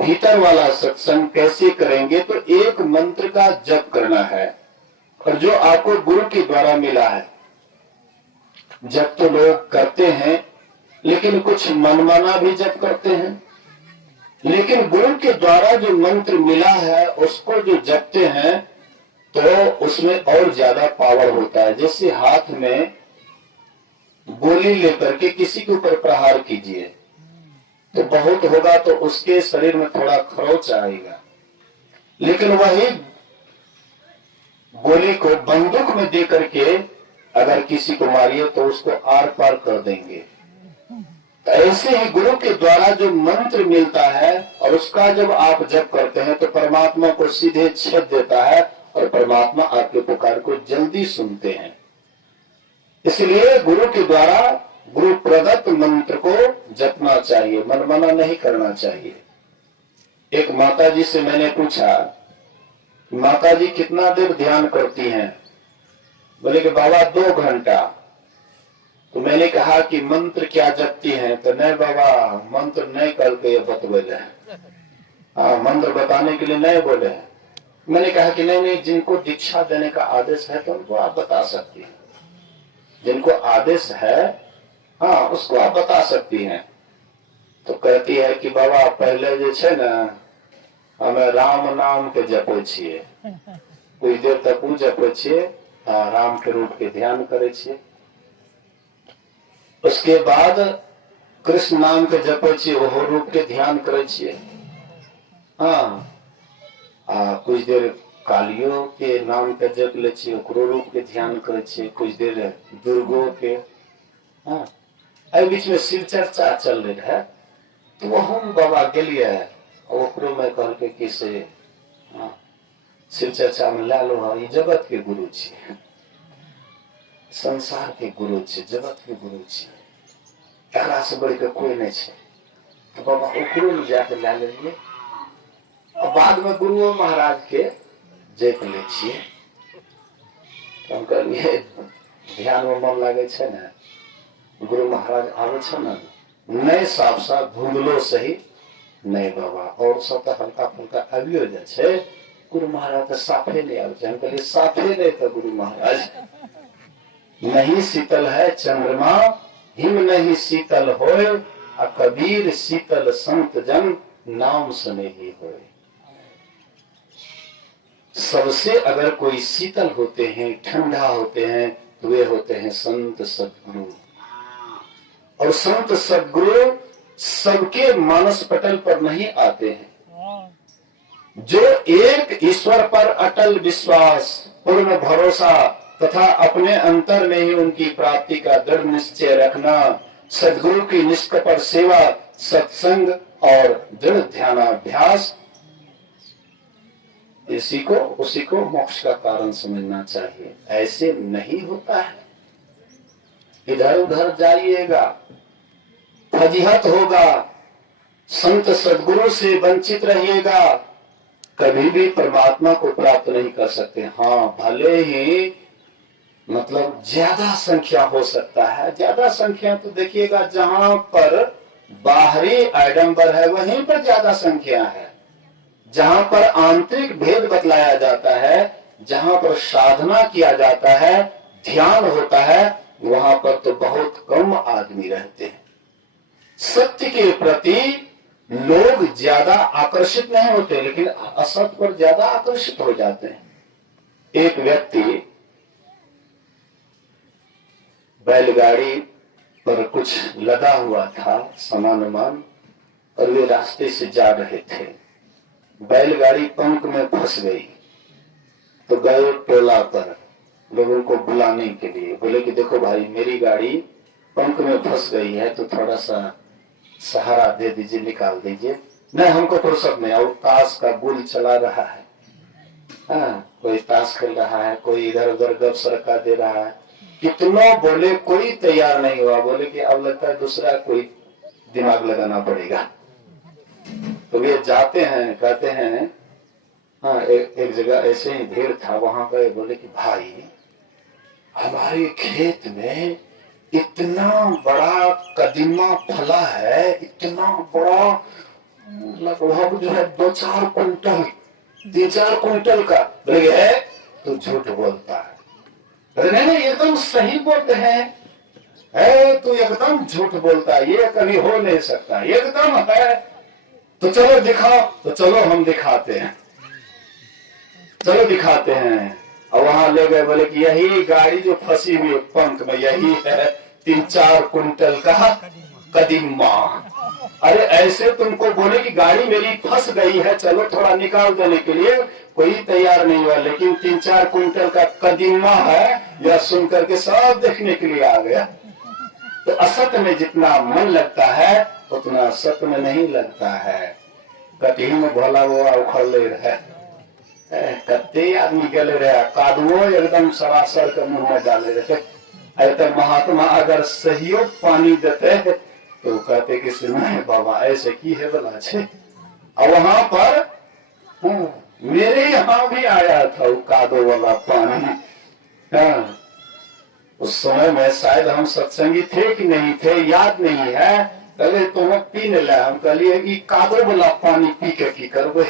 भीतर वाला सत्संग कैसे करेंगे, तो एक मंत्र का जप करना है, और जो आपको गुरु के द्वारा मिला है। जप तो लोग करते हैं, लेकिन कुछ मनमाना भी जप करते हैं, लेकिन गुरु के द्वारा जो मंत्र मिला है उसको जो जपते हैं तो उसमें और ज्यादा पावर होता है। जैसे हाथ में गोली लेकर के किसी के ऊपर प्रहार कीजिए तो बहुत होगा तो उसके शरीर में थोड़ा खरोच आएगा, लेकिन वही गोली को बंदूक में दे करके अगर किसी को मारिए तो उसको आर पार कर देंगे। तो ऐसे ही गुरु के द्वारा जो मंत्र मिलता है और उसका जब आप जप करते हैं तो परमात्मा को सीधे छेद देता है और परमात्मा आपके पुकार को जल्दी सुनते हैं। इसलिए गुरु के द्वारा गुरु प्रदत्त मंत्र को जपना चाहिए, मनमाना नहीं करना चाहिए। एक माता जी से मैंने पूछा, माता जी कितना देर ध्यान करती हैं? बोले कि बाबा 2 घंटा। तो मैंने कहा कि मंत्र क्या जपती हैं? तो नहीं बाबा, मंत्र नहीं करके बतबोले, हाँ मंत्र बताने के लिए नहीं बोले। मैंने कहा कि नहीं, जिनको दीक्षा देने का आदेश है तो उनको आप बता सकती हैं, जिनको आदेश है हाँ उसको आप बता सकती हैं। तो कहती है कि बाबा पहले जो है ना हमें राम नाम के जपे छिए, कुछ देर तक उ जपे छिए, राम के रूप के ध्यान करे छिए, उसके बाद कृष्ण नाम के जपे छिए, ओहो रूप के ध्यान करे छिए। हाँ कुछ देर कालियों के नाम के जप ले छिए, ओकरो रूप के ध्यान करे छिए, कुछ देर दुर्गो के। हाँ बीच में शिव चर्चा चल रही है तो वो हम बाबा के लिए ओकरो में कह के किसे शिव चर्चा में ला लो, ये जगत के गुरु छे, संसार के गुरु छे, जगत के गुरु छे, एकरा से बढ़ के कोई नहीं छे। तो बाबा ओकरो में जाके ला लेंगे और बाद में गुरु महाराज के जप ले छिए। तो हम कहलिए ध्यान में मन लागे छे ना, गुरु महाराज आवे छे ना, नहीं साफ साफ धुंधलो सही नहीं बाबा, और सब तो हल्का फुल्का अभियो जाए छे, गुरु महाराज तो साफे नहीं आवे छे। हम कहलिए साफे नहीं तो गुरु महाराज, नहीं शीतल है चंद्रमा, हिम नहीं शीतल होए, आ कबीर शीतल संत जन नाम सने ही होए। सबसे अगर कोई शीतल होते हैं, ठंडा होते हैं, तो वे होते हैं संत सद्गुरु। और संत सद्गुरु सबके मानस पटल पर नहीं आते हैं। जो एक ईश्वर पर अटल विश्वास, पूर्ण भरोसा तथा अपने अंतर में ही उनकी प्राप्ति का दृढ़ निश्चय रखना, सद्गुरु की निष्कपट सेवा, सत्संग और दृढ़ ध्यानाभ्यास, उसी को मोक्ष का कारण समझना चाहिए। ऐसे नहीं होता है, इधर उधर जाइएगा, फजीहत होगा, संत सद्गुरु से वंचित रहिएगा, कभी भी परमात्मा को प्राप्त नहीं कर सकते। हाँ भले ही मतलब ज्यादा संख्या हो सकता है, ज्यादा संख्या तो देखिएगा जहां पर बाहरी आडंबर है वहीं पर ज्यादा संख्या है, जहां पर आंतरिक भेद बतलाया जाता है, जहां पर साधना किया जाता है, ध्यान होता है, वहां पर तो बहुत कम आदमी रहते हैं। सत्य के प्रति लोग ज्यादा आकर्षित नहीं होते, लेकिन असत्य पर ज्यादा आकर्षित हो जाते हैं। एक व्यक्ति बैलगाड़ी पर कुछ लदा हुआ था सामान वामान, और वे रास्ते से जा रहे थे, बैलगाड़ी पंख में फंस गई। तो गए टोला पर लोगों को बुलाने के लिए, बोले कि देखो भाई मेरी गाड़ी पंख में फंस गई है तो थोड़ा सा सहारा दे दीजिए, निकाल दीजिए। नहीं हमको फुर्सत नहीं, और ताश का गुल चला रहा है, कोई ताश खेल रहा है, कोई इधर उधर गप सरका दे रहा है, कितनों बोले कोई तैयार नहीं हुआ। बोले कि अब लगता है दूसरा कोई दिमाग लगाना पड़ेगा। तो वे जाते हैं, कहते हैं हाँ एक जगह ऐसे ही भीड़ था, वहां गए, बोले कि भाई हमारे खेत में इतना बड़ा कदीमा फला है, इतना बड़ा, लगभग जो है 2-4 कुंटल, 3-4 कुंटल का। बोले है तो झूठ बोलता है। अरे नहीं नहीं, एकदम सही बोलते हैं, है तो एकदम झूठ बोलता है, ये कभी हो नहीं सकता, एकदम है। तो चलो दिखाओ, तो चलो हम दिखाते हैं, चलो दिखाते हैं। और वहां ले गए, बोले कि यही गाड़ी जो फंसी हुई पंख में, यही है 3-4 कुंटल का कदीमा। अरे ऐसे तुमको बोले कि गाड़ी मेरी फंस गई है, चलो थोड़ा निकाल देने के लिए, कोई तैयार नहीं हुआ, लेकिन 3-4 कुंटल का कदीमा है, यह सुनकर के सब देखने के लिए आ गया। तो असत में जितना मन लगता है उतना सत्य में नहीं लगता है। कटिही में भोला हुआ उखड़ ले रहा है, कत्ते आदमी गले रहे, कादुओ एकदम सरासर के मुंह में डाले रहे। ऐसे महात्मा अगर सहयोग पानी देते तो कहते कि सुना बाबा ऐसे की है बोला छे। और वहां पर मेरे यहाँ भी आया था वो कादो वाला पानी। उस समय में शायद हम सत्संगी थे कि नहीं थे, याद नहीं है। पहले तो हम पी नहीं ला, हम कहलिए कि कादो वाला पानी पी के की करवे।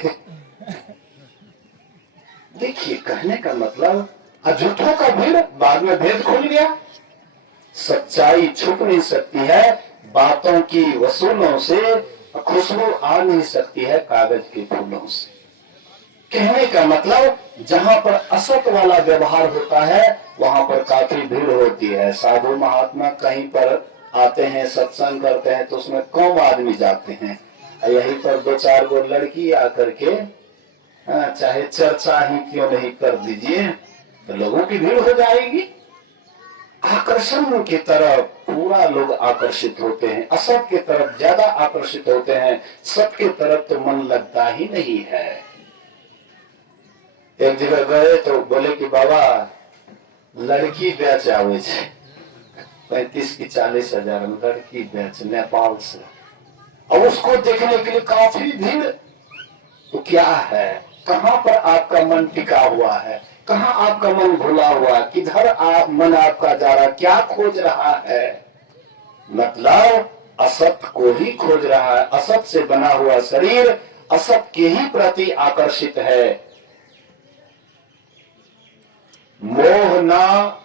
देखिए कहने का मतलब, झूठों का भीड़, बाद में भेद खुल गया। सच्चाई छुप नहीं सकती है, बातों की वसूलों से खुशबू आ नहीं सकती है कागज के फूलों से। कहने का मतलब, जहाँ पर असत वाला व्यवहार होता है वहाँ पर काफी भीड़ होती है। साधु महात्मा कहीं पर आते हैं, सत्संग करते हैं, तो उसमें कम आदमी जाते हैं। यहीं पर 2-4 गो लड़की आकर के चाहे चर्चा ही क्यों नहीं कर दीजिए, तो लोगों की भीड़ हो जाएगी। आकर्षण की तरफ पूरा लोग आकर्षित होते हैं, असत की तरफ ज्यादा आकर्षित होते हैं, सत की तरफ तो मन लगता ही नहीं है। एक जगह गए तो बोले कि बाबा लड़की बेच आवे 35 की 40 हजार लड़की बेच नेपाल से, और उसको देखने के लिए काफी भीड़। तो क्या है, कहाँ पर आपका मन टिका हुआ है, कहाँ आपका मन भुला हुआ, किधर मन आपका जा रहा, क्या खोज रहा है? मतलब असत को ही खोज रहा है। असत से बना हुआ शरीर असत के ही प्रति आकर्षित है। मोह ना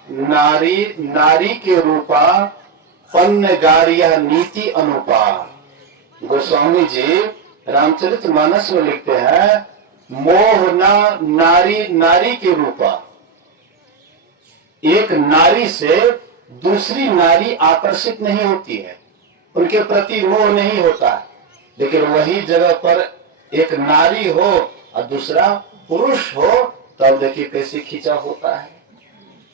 नारी नारी के रूपा, पन्न गारिया नीति अनुपा। गोस्वामी जी रामचरितमानस में लिखते हैं, मोह ना नारी नारी के रूपा। एक नारी से दूसरी नारी आकर्षित नहीं होती है, उनके प्रति मोह नहीं होता है। लेकिन वही जगह पर एक नारी हो और दूसरा पुरुष हो, तब देखिए कैसे खींचा होता है।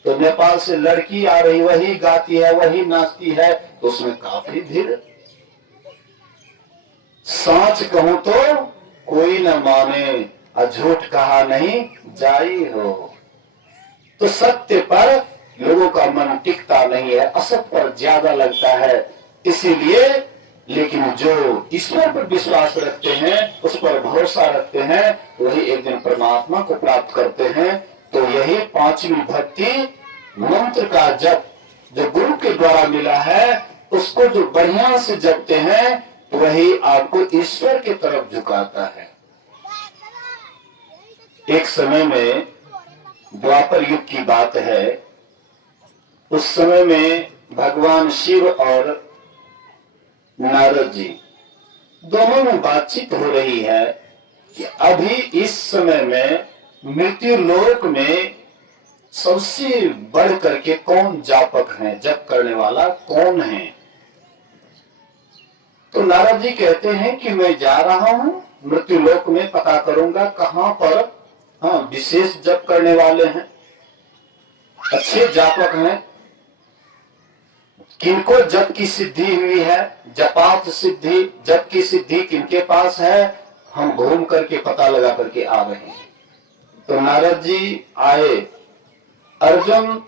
तो नेपाल से लड़की आ रही, वही गाती है, वही नाचती है, तो उसमें काफी भीड़। सच कहूं तो कोई न माने, झूठ कहा नहीं जाई हो। तो सत्य पर लोगों का मन टिकता नहीं है, असत पर ज्यादा लगता है। इसीलिए लेकिन जो ईश्वर पर विश्वास रखते हैं, उस पर भरोसा रखते हैं, वही एक दिन परमात्मा को प्राप्त करते हैं। तो यही 5वीं भक्ति मंत्र का जप जो गुरु के द्वारा मिला है, उसको जो बढ़िया से जपते हैं, वही आपको ईश्वर की तरफ झुकाता है। एक समय में द्वापर युग की बात है, उस समय में भगवान शिव और नारद जी दोनों में बातचीत हो रही है कि अभी इस समय में मृत्यु लोक में सबसे बढ़ करके कौन जापक है, जप करने वाला कौन है। तो नारद जी कहते हैं कि मैं जा रहा हूं मृत्यु लोक में, पता करूंगा कहां पर विशेष जप करने वाले हैं, अच्छे जापक हैं, किनको जप की सिद्धि हुई है, जपात सिद्धि, जप की सिद्धि किनके पास है, हम घूम करके पता लगा करके आ रहे हैं। तो नारद जी आए, अर्जुन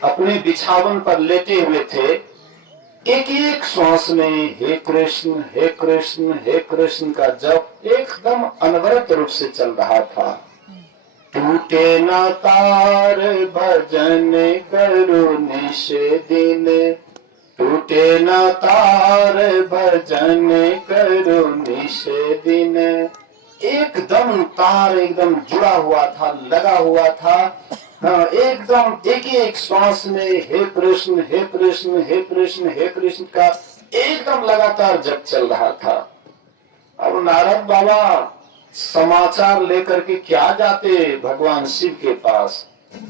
अपने बिछावन पर लेटे हुए थे, एक एक श्वास में हे कृष्ण हे कृष्ण हे कृष्ण का जप एकदम अनवरत रूप से चल रहा था। टूटे न तार भजन करो निश दिन, टूटे न तार भजन करो निश दिन। एकदम तार एकदम जुड़ा हुआ था, लगा हुआ था। हाँ, एकदम एक एक श्वास में हे कृष्ण हे कृष्ण हे कृष्ण हे कृष्ण का एकदम लगातार जप चल रहा था। अब नारद बाबा समाचार लेकर के क्या जाते भगवान शिव के पास,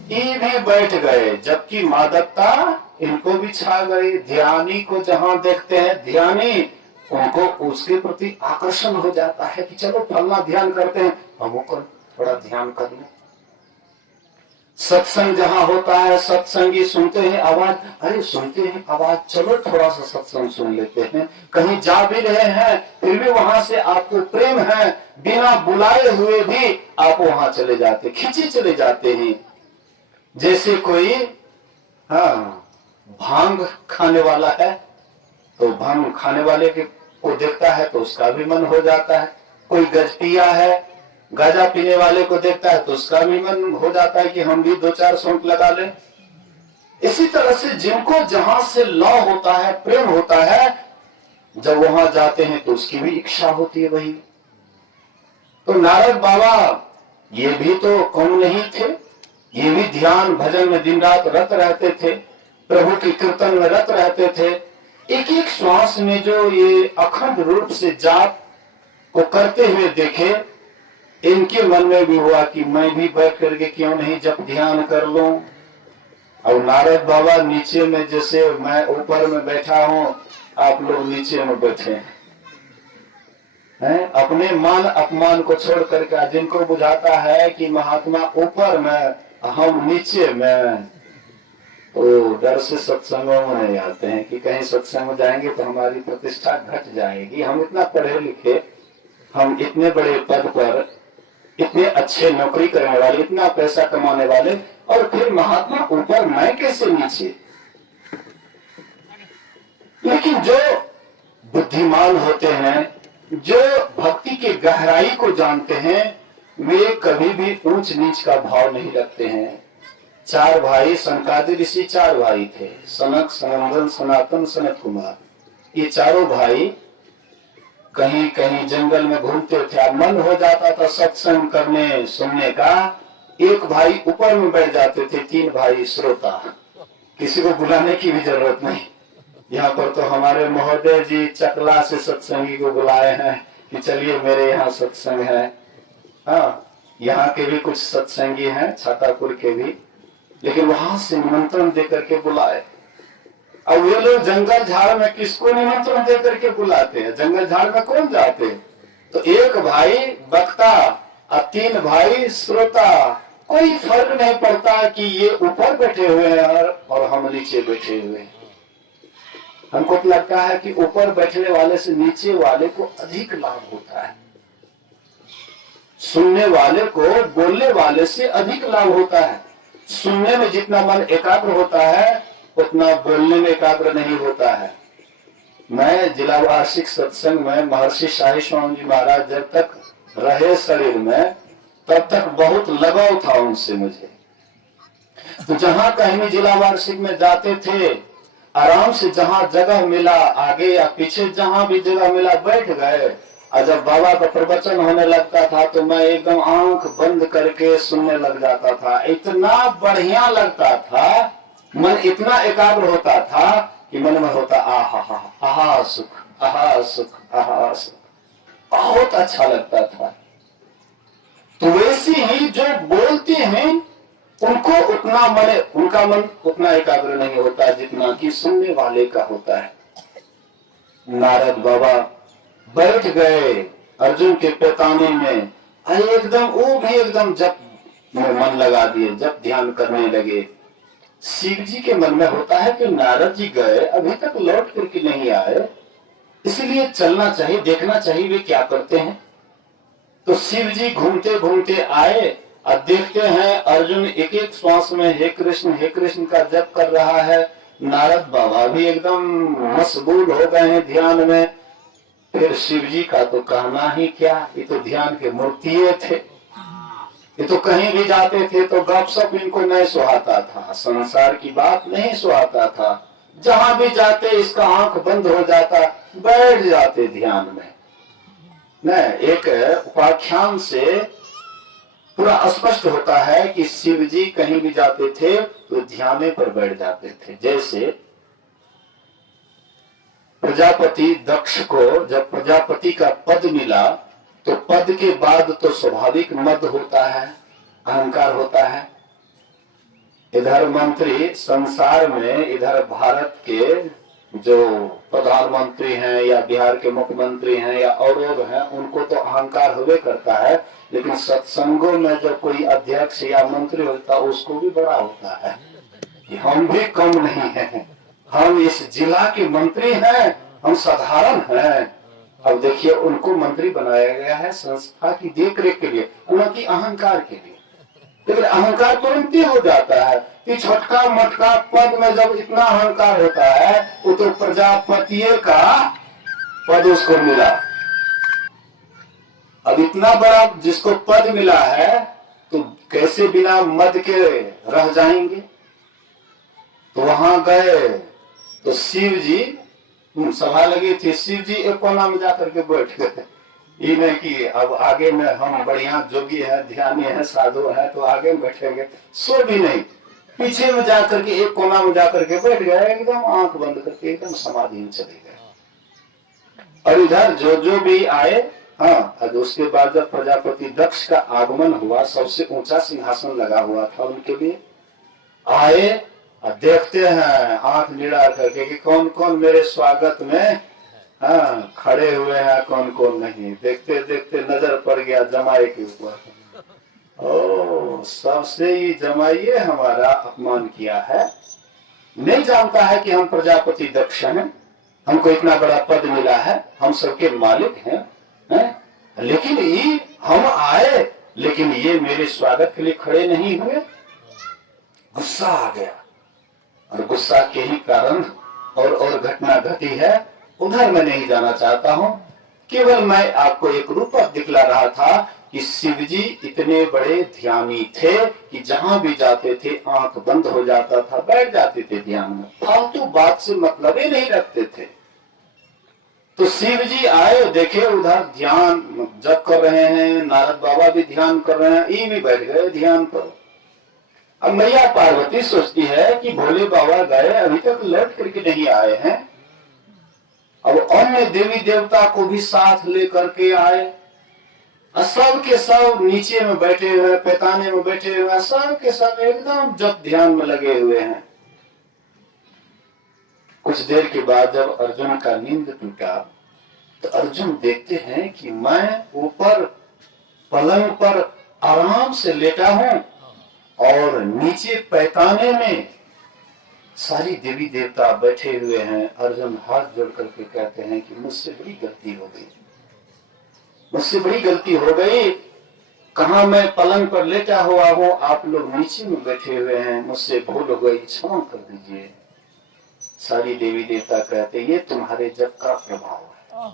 ये भी बैठ गए, जबकि मादकता इनको भी छा गई। ध्यानी को जहाँ देखते हैं ध्यानी, उनको उसके प्रति आकर्षण हो जाता है कि चलो फलना ध्यान करते हैं, हम थोड़ा ध्यान कर लें। सत्संग जहाँ होता है, सत्संगी सुनते हैं आवाज, अरे सुनते हैं आवाज, चलो थोड़ा सा सत्संग सुन लेते हैं। कहीं जा भी रहे हैं फिर भी वहां से आपको प्रेम है, बिना बुलाए हुए भी आप वहां चले जाते, खींचे चले जाते हैं। जैसे कोई भांग खाने वाला है तो भांग खाने वाले को देखता है तो उसका भी मन हो जाता है। कोई गजपिया है, गाजा पीने वाले को देखता है तो उसका भी मन हो जाता है कि हम भी 2-4 सौंठ लगा लें। इसी तरह से जिनको जहां से लव होता है, प्रेम होता है, जब वहां जाते हैं तो उसकी भी इच्छा होती है वही। तो नारद बाबा ये भी तो कौन नहीं थे, ये भी ध्यान भजन में दिन रात रत रहते थे, प्रभु की कीर्तन में रत रहते थे। एक एक श्वास में जो ये अखंड रूप से जाप को करते हुए देखे, इनके मन में भी हुआ कि मैं भी बैठ करके क्यों नहीं जब ध्यान कर लूं। और नारद बाबा नीचे में, जैसे मैं ऊपर में बैठा हूं, आप लोग नीचे में बैठे हैं। अपने मान अपमान को छोड़ करके जिनको बुझाता है कि महात्मा ऊपर में हम नीचे में, तो डर से सत्संगों में नहीं आते हैं कि कहीं सत्संग में जाएंगे तो हमारी प्रतिष्ठा घट जाएगी। हम इतना पढ़े लिखे, हम इतने बड़े पद पर, इतने अच्छे नौकरी करने वाले, इतना पैसा कमाने वाले, और फिर महात्मा ऊपर, मैं कैसे नीचे। लेकिन जो बुद्धिमान होते हैं, जो भक्ति की गहराई को जानते हैं, वे कभी भी ऊंच नीच का भाव नहीं रखते हैं। 4 भाई सनकादि ऋषि 4 भाई थे, सनक, सनंदन, सनातन, सनत कुमार। ये चारों भाई कहीं कहीं जंगल में घूमते थे। अब मन हो जाता था सत्संग करने सुनने का, एक भाई ऊपर में बैठ जाते थे, 3 भाई श्रोता। किसी को बुलाने की भी जरूरत नहीं। यहाँ पर तो हमारे महोदय जी चकला से सत्संगी को बुलाए हैं कि चलिए मेरे यहाँ सत्संग है। हाँ, यहाँ के भी कुछ सत्संगी हैं, छातापुर के भी, लेकिन वहां से निमंत्रण देकर के बुलाए। अब वे लोग जंगल झाड़ में किसको निमंत्रण दे करके बुलाते हैं, जंगल झाड़ में कौन जाते हैं। तो एक भाई वक्ता और 3 भाई श्रोता, कोई फर्क नहीं पड़ता कि ये ऊपर बैठे हुए हैं और हम नीचे बैठे हुए हैं। हमको तो लगता है कि ऊपर बैठने वाले से नीचे वाले को अधिक लाभ होता है, सुनने वाले को बोलने वाले से अधिक लाभ होता है। सुनने में जितना मन एकाग्र होता है उतना बोलने में एकाग्र नहीं होता है। मैं जिला वार्षिक सत्संग में महर्षि शाही स्वामी जी महाराज जब तक रहे शरीर में, तब तक बहुत लगाव था उनसे मुझे। तो जहां कहीं भी जिला वार्षिक में जाते थे, आराम से जहां जगह मिला, आगे या पीछे जहां भी जगह मिला बैठ गए। और जब बाबा का प्रवचन होने लगता था तो मैं एकदम आंख बंद करके सुनने लग जाता था। इतना बढ़िया लगता था, मन इतना एकाग्र होता था कि मन में होता आहा सुख, आहा सुख, आहा सुख, बहुत अच्छा लगता था। तो वैसे ही जो बोलते हैं उनको उनका मन उतना एकाग्र नहीं होता जितना कि सुनने वाले का होता है। नारद बाबा बैठ गए अर्जुन के पैताने में, एकदम वो भी एकदम जप में मन लगा दिए, जप ध्यान करने लगे। शिव जी के मन में होता है कि नारद जी गए, अभी तक लौट करके नहीं आए, इसलिए चलना चाहिए, देखना चाहिए वे क्या करते हैं। तो शिव जी घूमते घूमते आए और देखते हैं अर्जुन एक एक श्वास में हे कृष्ण का जप कर रहा है। नारद बाबा भी एकदम मशगूल हो गए हैं ध्यान में। फिर शिव जी का तो कहना ही क्या, ये तो ध्यान के मूर्तिये थे। ये तो कहीं भी जाते थे तो गपशप इनको नहीं सुहाता था, संसार की बात नहीं सुहाता था। जहां भी जाते इसका आंख बंद हो जाता, बैठ जाते ध्यान में। न एक उपाख्यान से पूरा स्पष्ट होता है कि शिव जी कहीं भी जाते थे तो ध्यान पर बैठ जाते थे। जैसे प्रजापति दक्ष को जब प्रजापति का पद मिला तो पद के बाद तो स्वाभाविक मद होता है, अहंकार होता है। इधर मंत्री संसार में, इधर भारत के जो प्रधानमंत्री हैं या बिहार के मुख्यमंत्री हैं या और लोग हैं, उनको तो अहंकार हुए करता है, लेकिन सत्संगों में जब कोई अध्यक्ष या मंत्री होता है उसको भी बड़ा होता है कि हम भी कम नहीं हैं, हम इस जिला के मंत्री हैं, हम साधारण हैं। अब देखिए उनको मंत्री बनाया गया है संस्था की देखरेख के लिए, उनकी अहंकार के लिए। लेकिन अहंकार तुरंत ही हो जाता है कि छोटका मोटका पद में जब इतना अहंकार होता है, वो तो प्रजापति का पद उसको मिला। अब इतना बड़ा जिसको पद मिला है तो कैसे बिना मद के रह जाएंगे। तो वहां गए तो शिव जी, सभा लगी थी, शिव जी एक कोना में जाकर के बैठ गए। ये नहीं कि अब आगे में हम बढ़िया जोगी है, ध्यानी है, साधु है तो आगे में बैठेंगे, सो भी नहीं, पीछे में जाकर के एक कोना में जाकर के बैठ गए, एकदम आंख बंद करके एकदम समाधि में चले गए। और इधर जो भी आए, हाँ, और उसके बाद जब प्रजापति दक्ष का आगमन हुआ, सबसे ऊंचा सिंहासन लगा हुआ था उनके लिए, आए और देखते हैं आंख निड़ा करके कि कौन कौन मेरे स्वागत में हाँ खड़े हुए हैं, कौन कौन नहीं। देखते देखते नजर पड़ गया जमाई के ऊपर। ओ, सबसे ही जमाइए हमारा अपमान किया है, नहीं जानता है कि हम प्रजापति दक्ष हैं, हमको इतना बड़ा पद मिला है, हम सबके मालिक हैं? लेकिन ये हम आए, लेकिन ये मेरे स्वागत के लिए खड़े नहीं हुए। गुस्सा आ गया और गुस्सा के ही कारण और घटना घटी है, उधर मैं नहीं जाना चाहता हूं। केवल मैं आपको एक रूपक दिखला रहा था कि शिव जी इतने बड़े ध्यानी थे कि जहां भी जाते थे आंख बंद हो जाता था, बैठ जाते थे ध्यान में, फालतू बात से मतलब ही नहीं रखते थे। तो शिव जी आए, देखे उधर ध्यान जप कर रहे हैं, नारद बाबा भी ध्यान कर रहे हैं, ये भी बैठ गए ध्यान पर। अब मैया पार्वती सोचती है कि भोले बाबा गए, अभी तक लौट करके नहीं आए हैं। अब अन्य देवी देवता को भी साथ लेकर के आए, सब के सब नीचे में बैठे हुए, पैताने में बैठे हुए, सब के सब एकदम जप ध्यान में लगे हुए हैं। कुछ देर के बाद जब अर्जुन का नींद टूटा तो अर्जुन देखते हैं कि मैं ऊपर पलंग पर आराम से लेटा हूं और नीचे पैताने में सारी देवी देवता बैठे हुए हैं। अर्जुन हाथ जोड़ करके कहते हैं कि मुझसे बड़ी गलती हो गई, मुझसे बड़ी गलती हो गई, कहा मैं पलंग पर लेटा हुआ हूं, आप लोग नीचे में बैठे हुए हैं, मुझसे भूल हो गई, क्षमा कर दीजिए। सारी देवी देवता कहते ये तुम्हारे जप का प्रभाव है,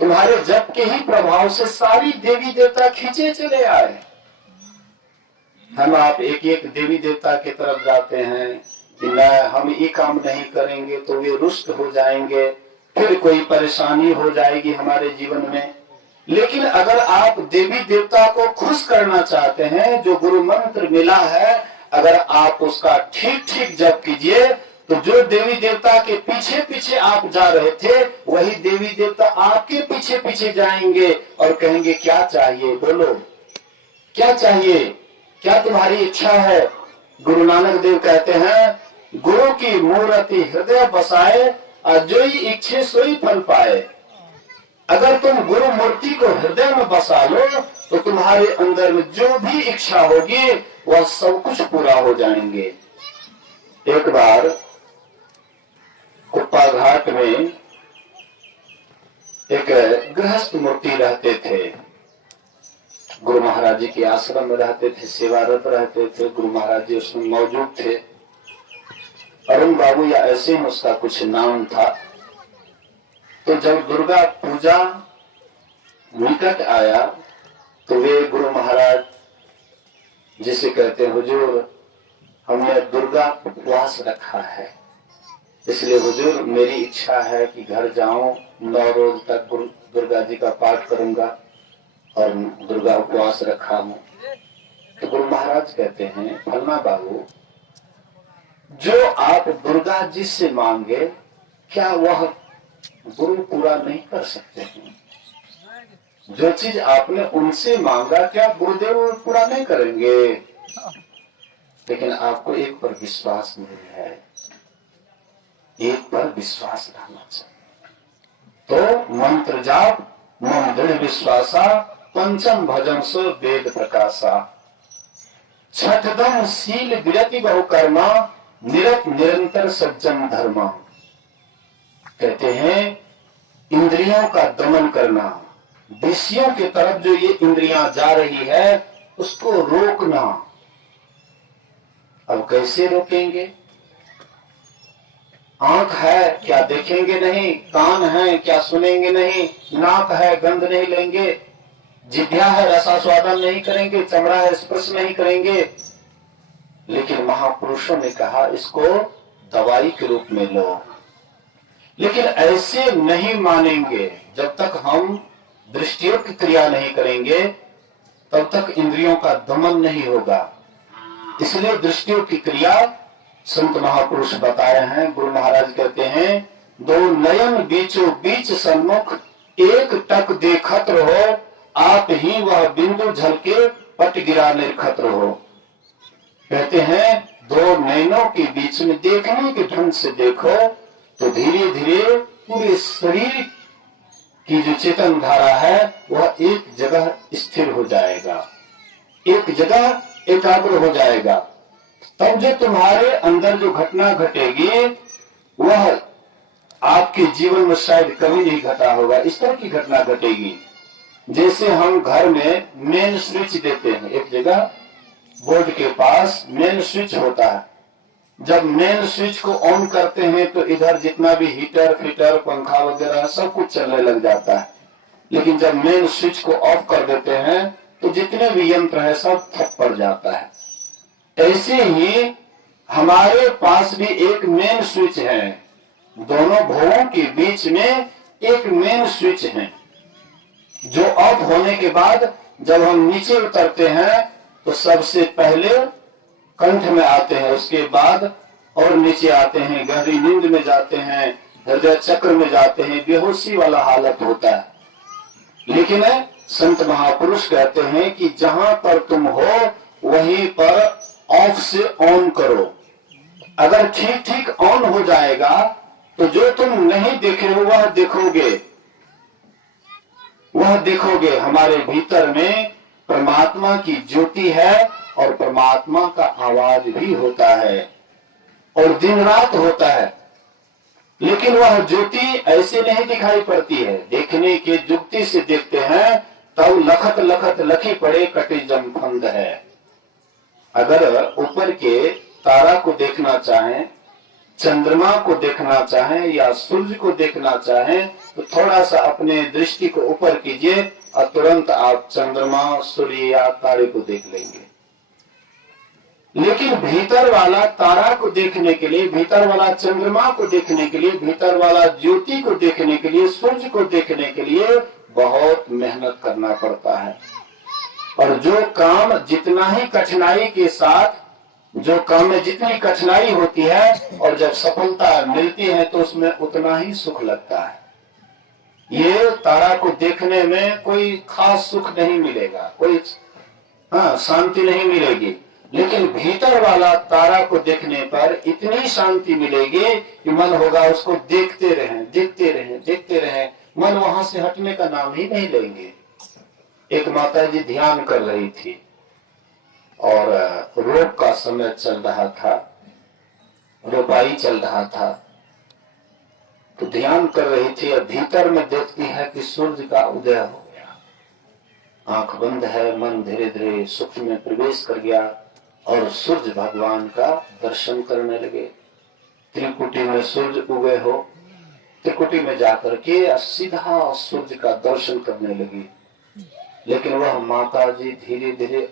तुम्हारे जप के ही प्रभाव से सारी देवी देवता खींचे चले आए। हम आप एक एक देवी देवता की तरफ जाते हैं कि न हम ये काम नहीं करेंगे तो वे रुष्ट हो जाएंगे, फिर कोई परेशानी हो जाएगी हमारे जीवन में। लेकिन अगर आप देवी देवता को खुश करना चाहते हैं, जो गुरु मंत्र मिला है, अगर आप उसका ठीक ठीक जप कीजिए तो जो देवी देवता के पीछे पीछे आप जा रहे थे, वही देवी देवता आपके पीछे पीछे जाएंगे और कहेंगे क्या चाहिए, बोलो क्या चाहिए, क्या तुम्हारी इच्छा है। गुरु नानक देव कहते हैं गुरु की मूर्ति हृदय बसाए और जो ही इच्छे सोई फल पाए। अगर तुम गुरु मूर्ति को हृदय में बसा लो तो तुम्हारे अंदर में जो भी इच्छा होगी वह सब कुछ पूरा हो जाएंगे। एक बार कुप्पा घाट में एक गृहस्थ मूर्ति रहते थे, गुरु महाराज जी के आश्रम में रहते थे, सेवारत रहते थे, गुरु महाराज जी उसमें मौजूद थे। अरुण बाबू या ऐसे ही उसका कुछ नाम था। तो जब दुर्गा पूजा निकट आया तो वे गुरु महाराज जिसे कहते हैं हुजूर हमने दुर्गा उपवास रखा है, इसलिए हुजूर मेरी इच्छा है कि घर जाऊं, 9 रोज तक दुर्गा जी का पाठ करूंगा और दुर्गा उपवास रखा हूं। तो गुरु महाराज कहते हैं, फलना बाबू, जो आप दुर्गा जी से मांगे क्या वह गुरु पूरा नहीं कर सकते हैं? जो चीज आपने उनसे मांगा क्या गुरुदेव पूरा नहीं करेंगे? लेकिन आपको एक पर विश्वास नहीं है, एक पर विश्वास रहना चाहिए। तो मंत्र जाप मम दृढ़ विश्वासा, पंचम भजन सो वेद प्रकाशा, छठदम शील विरति बहुकर्मा, निरत निरंतर सज्जन धर्मा। कहते हैं इंद्रियों का दमन करना, विषयों की तरफ जो ये इंद्रियां जा रही है उसको रोकना। अब कैसे रोकेंगे? आंख है क्या देखेंगे नहीं, कान है क्या सुनेंगे नहीं, नाक है गंध नहीं लेंगे, जिह्वा है रसास्वादन नहीं करेंगे, चमड़ा है स्पर्श नहीं करेंगे। लेकिन महापुरुषों ने कहा इसको दवाई के रूप में लो। लेकिन ऐसे नहीं मानेंगे, जब तक हम दृष्टियों की क्रिया नहीं करेंगे तब तक इंद्रियों का दमन नहीं होगा। इसलिए दृष्टियों की क्रिया संत महापुरुष बताए हैं। गुरु महाराज कहते हैं, दो नयन बीचों बीच सन्मुख, एक टक देखत रहो, आप ही वह बिंदु झलके पट गिरा निर्खत रहो। कहते हैं दो नयनों के बीच में देखने के ढंग से देखो तो धीरे धीरे पूरे शरीर की जो चेतन धारा है वह एक जगह स्थिर हो जाएगा, एक जगह एकाग्र हो जाएगा। तब जो तुम्हारे अंदर जो घटना घटेगी वह आपके जीवन में शायद कभी नहीं घटा होगा। इस तरह की घटना घटेगी जैसे हम घर में मेन स्विच देते हैं, एक जगह बोर्ड के पास मेन स्विच होता है। जब मेन स्विच को ऑन करते हैं तो इधर जितना भी हीटर फीटर पंखा वगैरह सब कुछ चलने लग जाता है। लेकिन जब मेन स्विच को ऑफ कर देते हैं तो जितने भी यंत्र है सब ठप पड़ जाता है। ऐसे ही हमारे पास भी एक मेन स्विच है, दोनों भवों के बीच में एक मेन स्विच है जो ऑफ होने के बाद जब हम नीचे उतरते हैं तो सबसे पहले कंठ में आते हैं, उसके बाद और नीचे आते हैं, गहरी नींद में जाते हैं, हृदय चक्र में जाते हैं, बेहोशी वाला हालत होता है। लेकिन संत महापुरुष कहते हैं कि जहां पर तुम हो वहीं पर ऑफ से ऑन करो। अगर ठीक ठीक ऑन हो जाएगा तो जो तुम नहीं देखे हो वह देखोगे, वह देखोगे। हमारे भीतर में परमात्मा की ज्योति है और परमात्मा का आवाज भी होता है और दिन रात होता है। लेकिन वह ज्योति ऐसे नहीं दिखाई पड़ती है, देखने के जुक्ति से देखते हैं तब लखत लखत लखी पड़े कटे जम फंद है। अगर ऊपर के तारा को देखना चाहें, चंद्रमा को देखना चाहें या सूर्य को देखना चाहें तो थोड़ा सा अपने दृष्टि को ऊपर कीजिए और तुरंत आप चंद्रमा सूर्य या तारे को देख लेंगे। लेकिन भीतर वाला तारा को देखने के लिए, भीतर वाला चंद्रमा को देखने के लिए, भीतर वाला ज्योति को देखने के लिए, सूर्य को देखने के लिए बहुत मेहनत करना पड़ता है। और जो काम जितना ही कठिनाई के साथ, जो काम में जितनी कठिनाई होती है और जब सफलता मिलती है तो उसमें उतना ही सुख लगता है। ये तारा को देखने में कोई खास सुख नहीं मिलेगा, कोई शांति नहीं मिलेगी। लेकिन भीतर वाला तारा को देखने पर इतनी शांति मिलेगी कि मन होगा उसको देखते रहें, देखते रहें, देखते रहें। मन वहां से हटने का नाम ही नहीं लेंगे। एक माता जी ध्यान कर रही थी और रोप का समय चल रहा था, रोपाई चल रहा था, तो ध्यान कर रही थी और भीतर में देखती है कि सूर्य का उदय हो गया। आंख बंद है, मन धीरे धीरे सुख में प्रवेश कर गया और सूर्य भगवान का दर्शन करने लगे। त्रिकुटी में सूर्य उगे हो, त्रिकुटी में जाकर के सीधा सूर्य का दर्शन करने लगी। लेकिन वह माता जी धीरे धीरे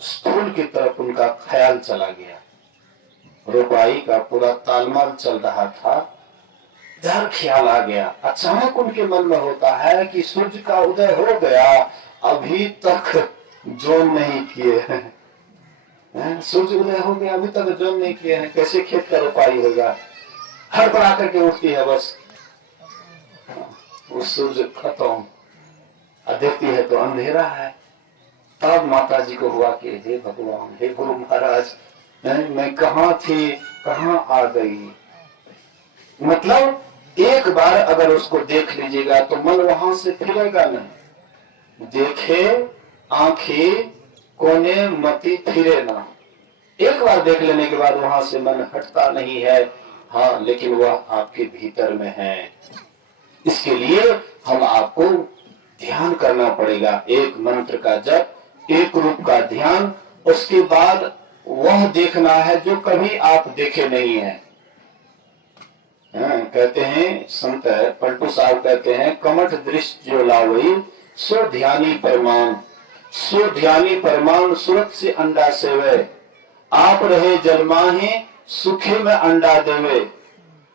स्थूल की तरफ उनका ख्याल चला गया। रोपाई का पूरा तालमाल चल रहा था। इधर ख्याल आ गया, अचानक उनके मन में होता है कि सूर्य का उदय हो गया, अभी तक जोन नहीं किए हैं। सूर्य उदय हो गया, अभी तक जोन नहीं किए हैं, कैसे खेत का रोपाई होगा। हड़बड़ा करके उठती है, बस वो सूर्य खत्म, देखती है तो अंधेरा है। तब माता जी को हुआ कि हे भगवान, हे गुरु महाराज, मैं कहाँ थी, कहाँ आ गई। मतलब एक बार अगर उसको देख लीजिएगा तो मन वहां से फिरेगा नहीं। देखे आंखें कोने मति फिरे ना। एक बार देख लेने के बाद वहां से मन हटता नहीं है। हाँ, लेकिन वह आपके भीतर में है। इसके लिए हम आपको ध्यान करना पड़ेगा, एक मंत्र का जप, एक रूप का ध्यान। उसके बाद वह देखना है जो कभी आप देखे नहीं है। कहते हैं संत पलटू साहब कहते हैं, कमठ दृष्टि जो लावई सो ध्यानी परमान, सो ध्यानी परमान सूरत से अंडा सेवे, आप रहे जलमाही सुखे में अंडा देवे,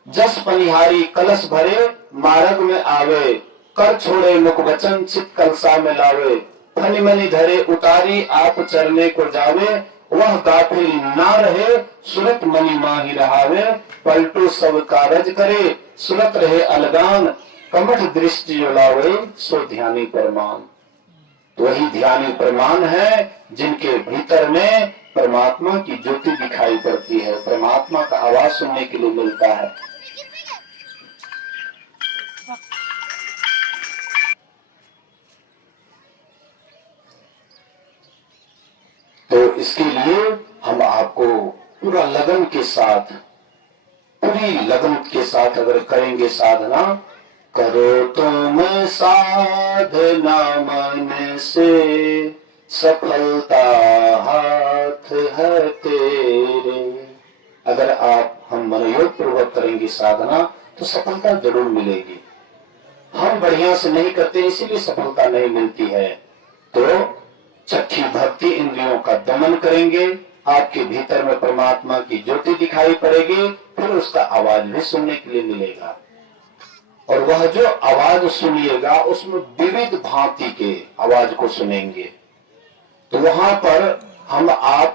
जस पनिहारी कलश भरे मार्ग में आवे, कर छोड़े मुख वचन चित कलसा में लावे, फनि मनि धरे उतारी आप चरने को जावे, वह गाफिल ना रहे सुरत मनि माही रहावे, पलटू सब कारज करे सुरत रहे अलगान, कमठ दृष्टि लावे सो ध्यानी परमान। वही ध्यानी परमान है जिनके भीतर में परमात्मा की ज्योति दिखाई पड़ती है, परमात्मा का आवाज सुनने के लिए मिलता है। तो इसके लिए हम आपको पूरा लगन के साथ, पूरी लगन के साथ अगर करेंगे साधना, करो तुम साधना मन से सफलता हाथ है तेरे। अगर आप हम मनोयोग पूर्वक करेंगे साधना तो सफलता जरूर मिलेगी। हम बढ़िया से नहीं करते इसीलिए सफलता नहीं मिलती है। तो छठी भक्ति इंद्रियों का दमन करेंगे, आपके भीतर में परमात्मा की ज्योति दिखाई पड़ेगी, फिर उसका आवाज भी सुनने के लिए मिलेगा। और वह जो आवाज सुनिएगा उसमें विविध भांति के आवाज को सुनेंगे। तो वहां पर हम आप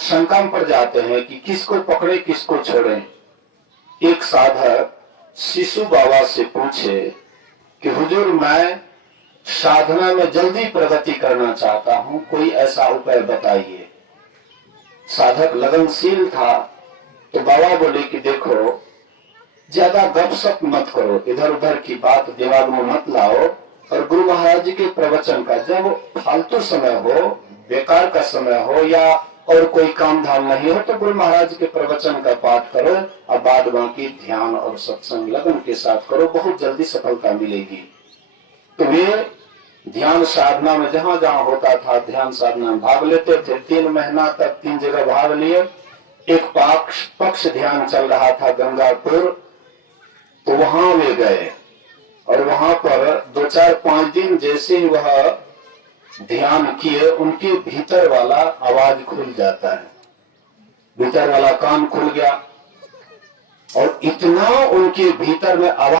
शंका में पड़ जाते हैं कि किसको पकड़े किसको छोड़े। एक साधक शिशु बाबा से पूछे कि हुजूर, मैं साधना में जल्दी प्रगति करना चाहता हूं, कोई ऐसा उपाय बताइए। साधक लगनशील था तो बाबा बोले कि देखो, ज्यादा गपशप मत करो, इधर उधर की बात दिमाग में मत लाओ, और गुरु महाराज जी के प्रवचन का जब फालतू समय हो, बेकार का समय हो या और कोई काम धाम नहीं हो तो गुरु महाराज के प्रवचन का पाठ करो, और बाद बाकी ध्यान और सत्संग लगन के साथ करो, बहुत जल्दी सफलता मिलेगी। तो वे ध्यान साधना में जहां जहां होता था ध्यान साधना में भाग लेते थे। 3 महीना तक 3 जगह भाग लिए। एक पक्ष ध्यान चल रहा था गंगापुर, तो वहां वे गए और वहां पर 2-4-5 दिन जैसे ही वह ध्यान किए, उनके भीतर वाला आवाज खुल जाता है, भीतर वाला कान खुल गया और इतना उनके भीतर में आवाज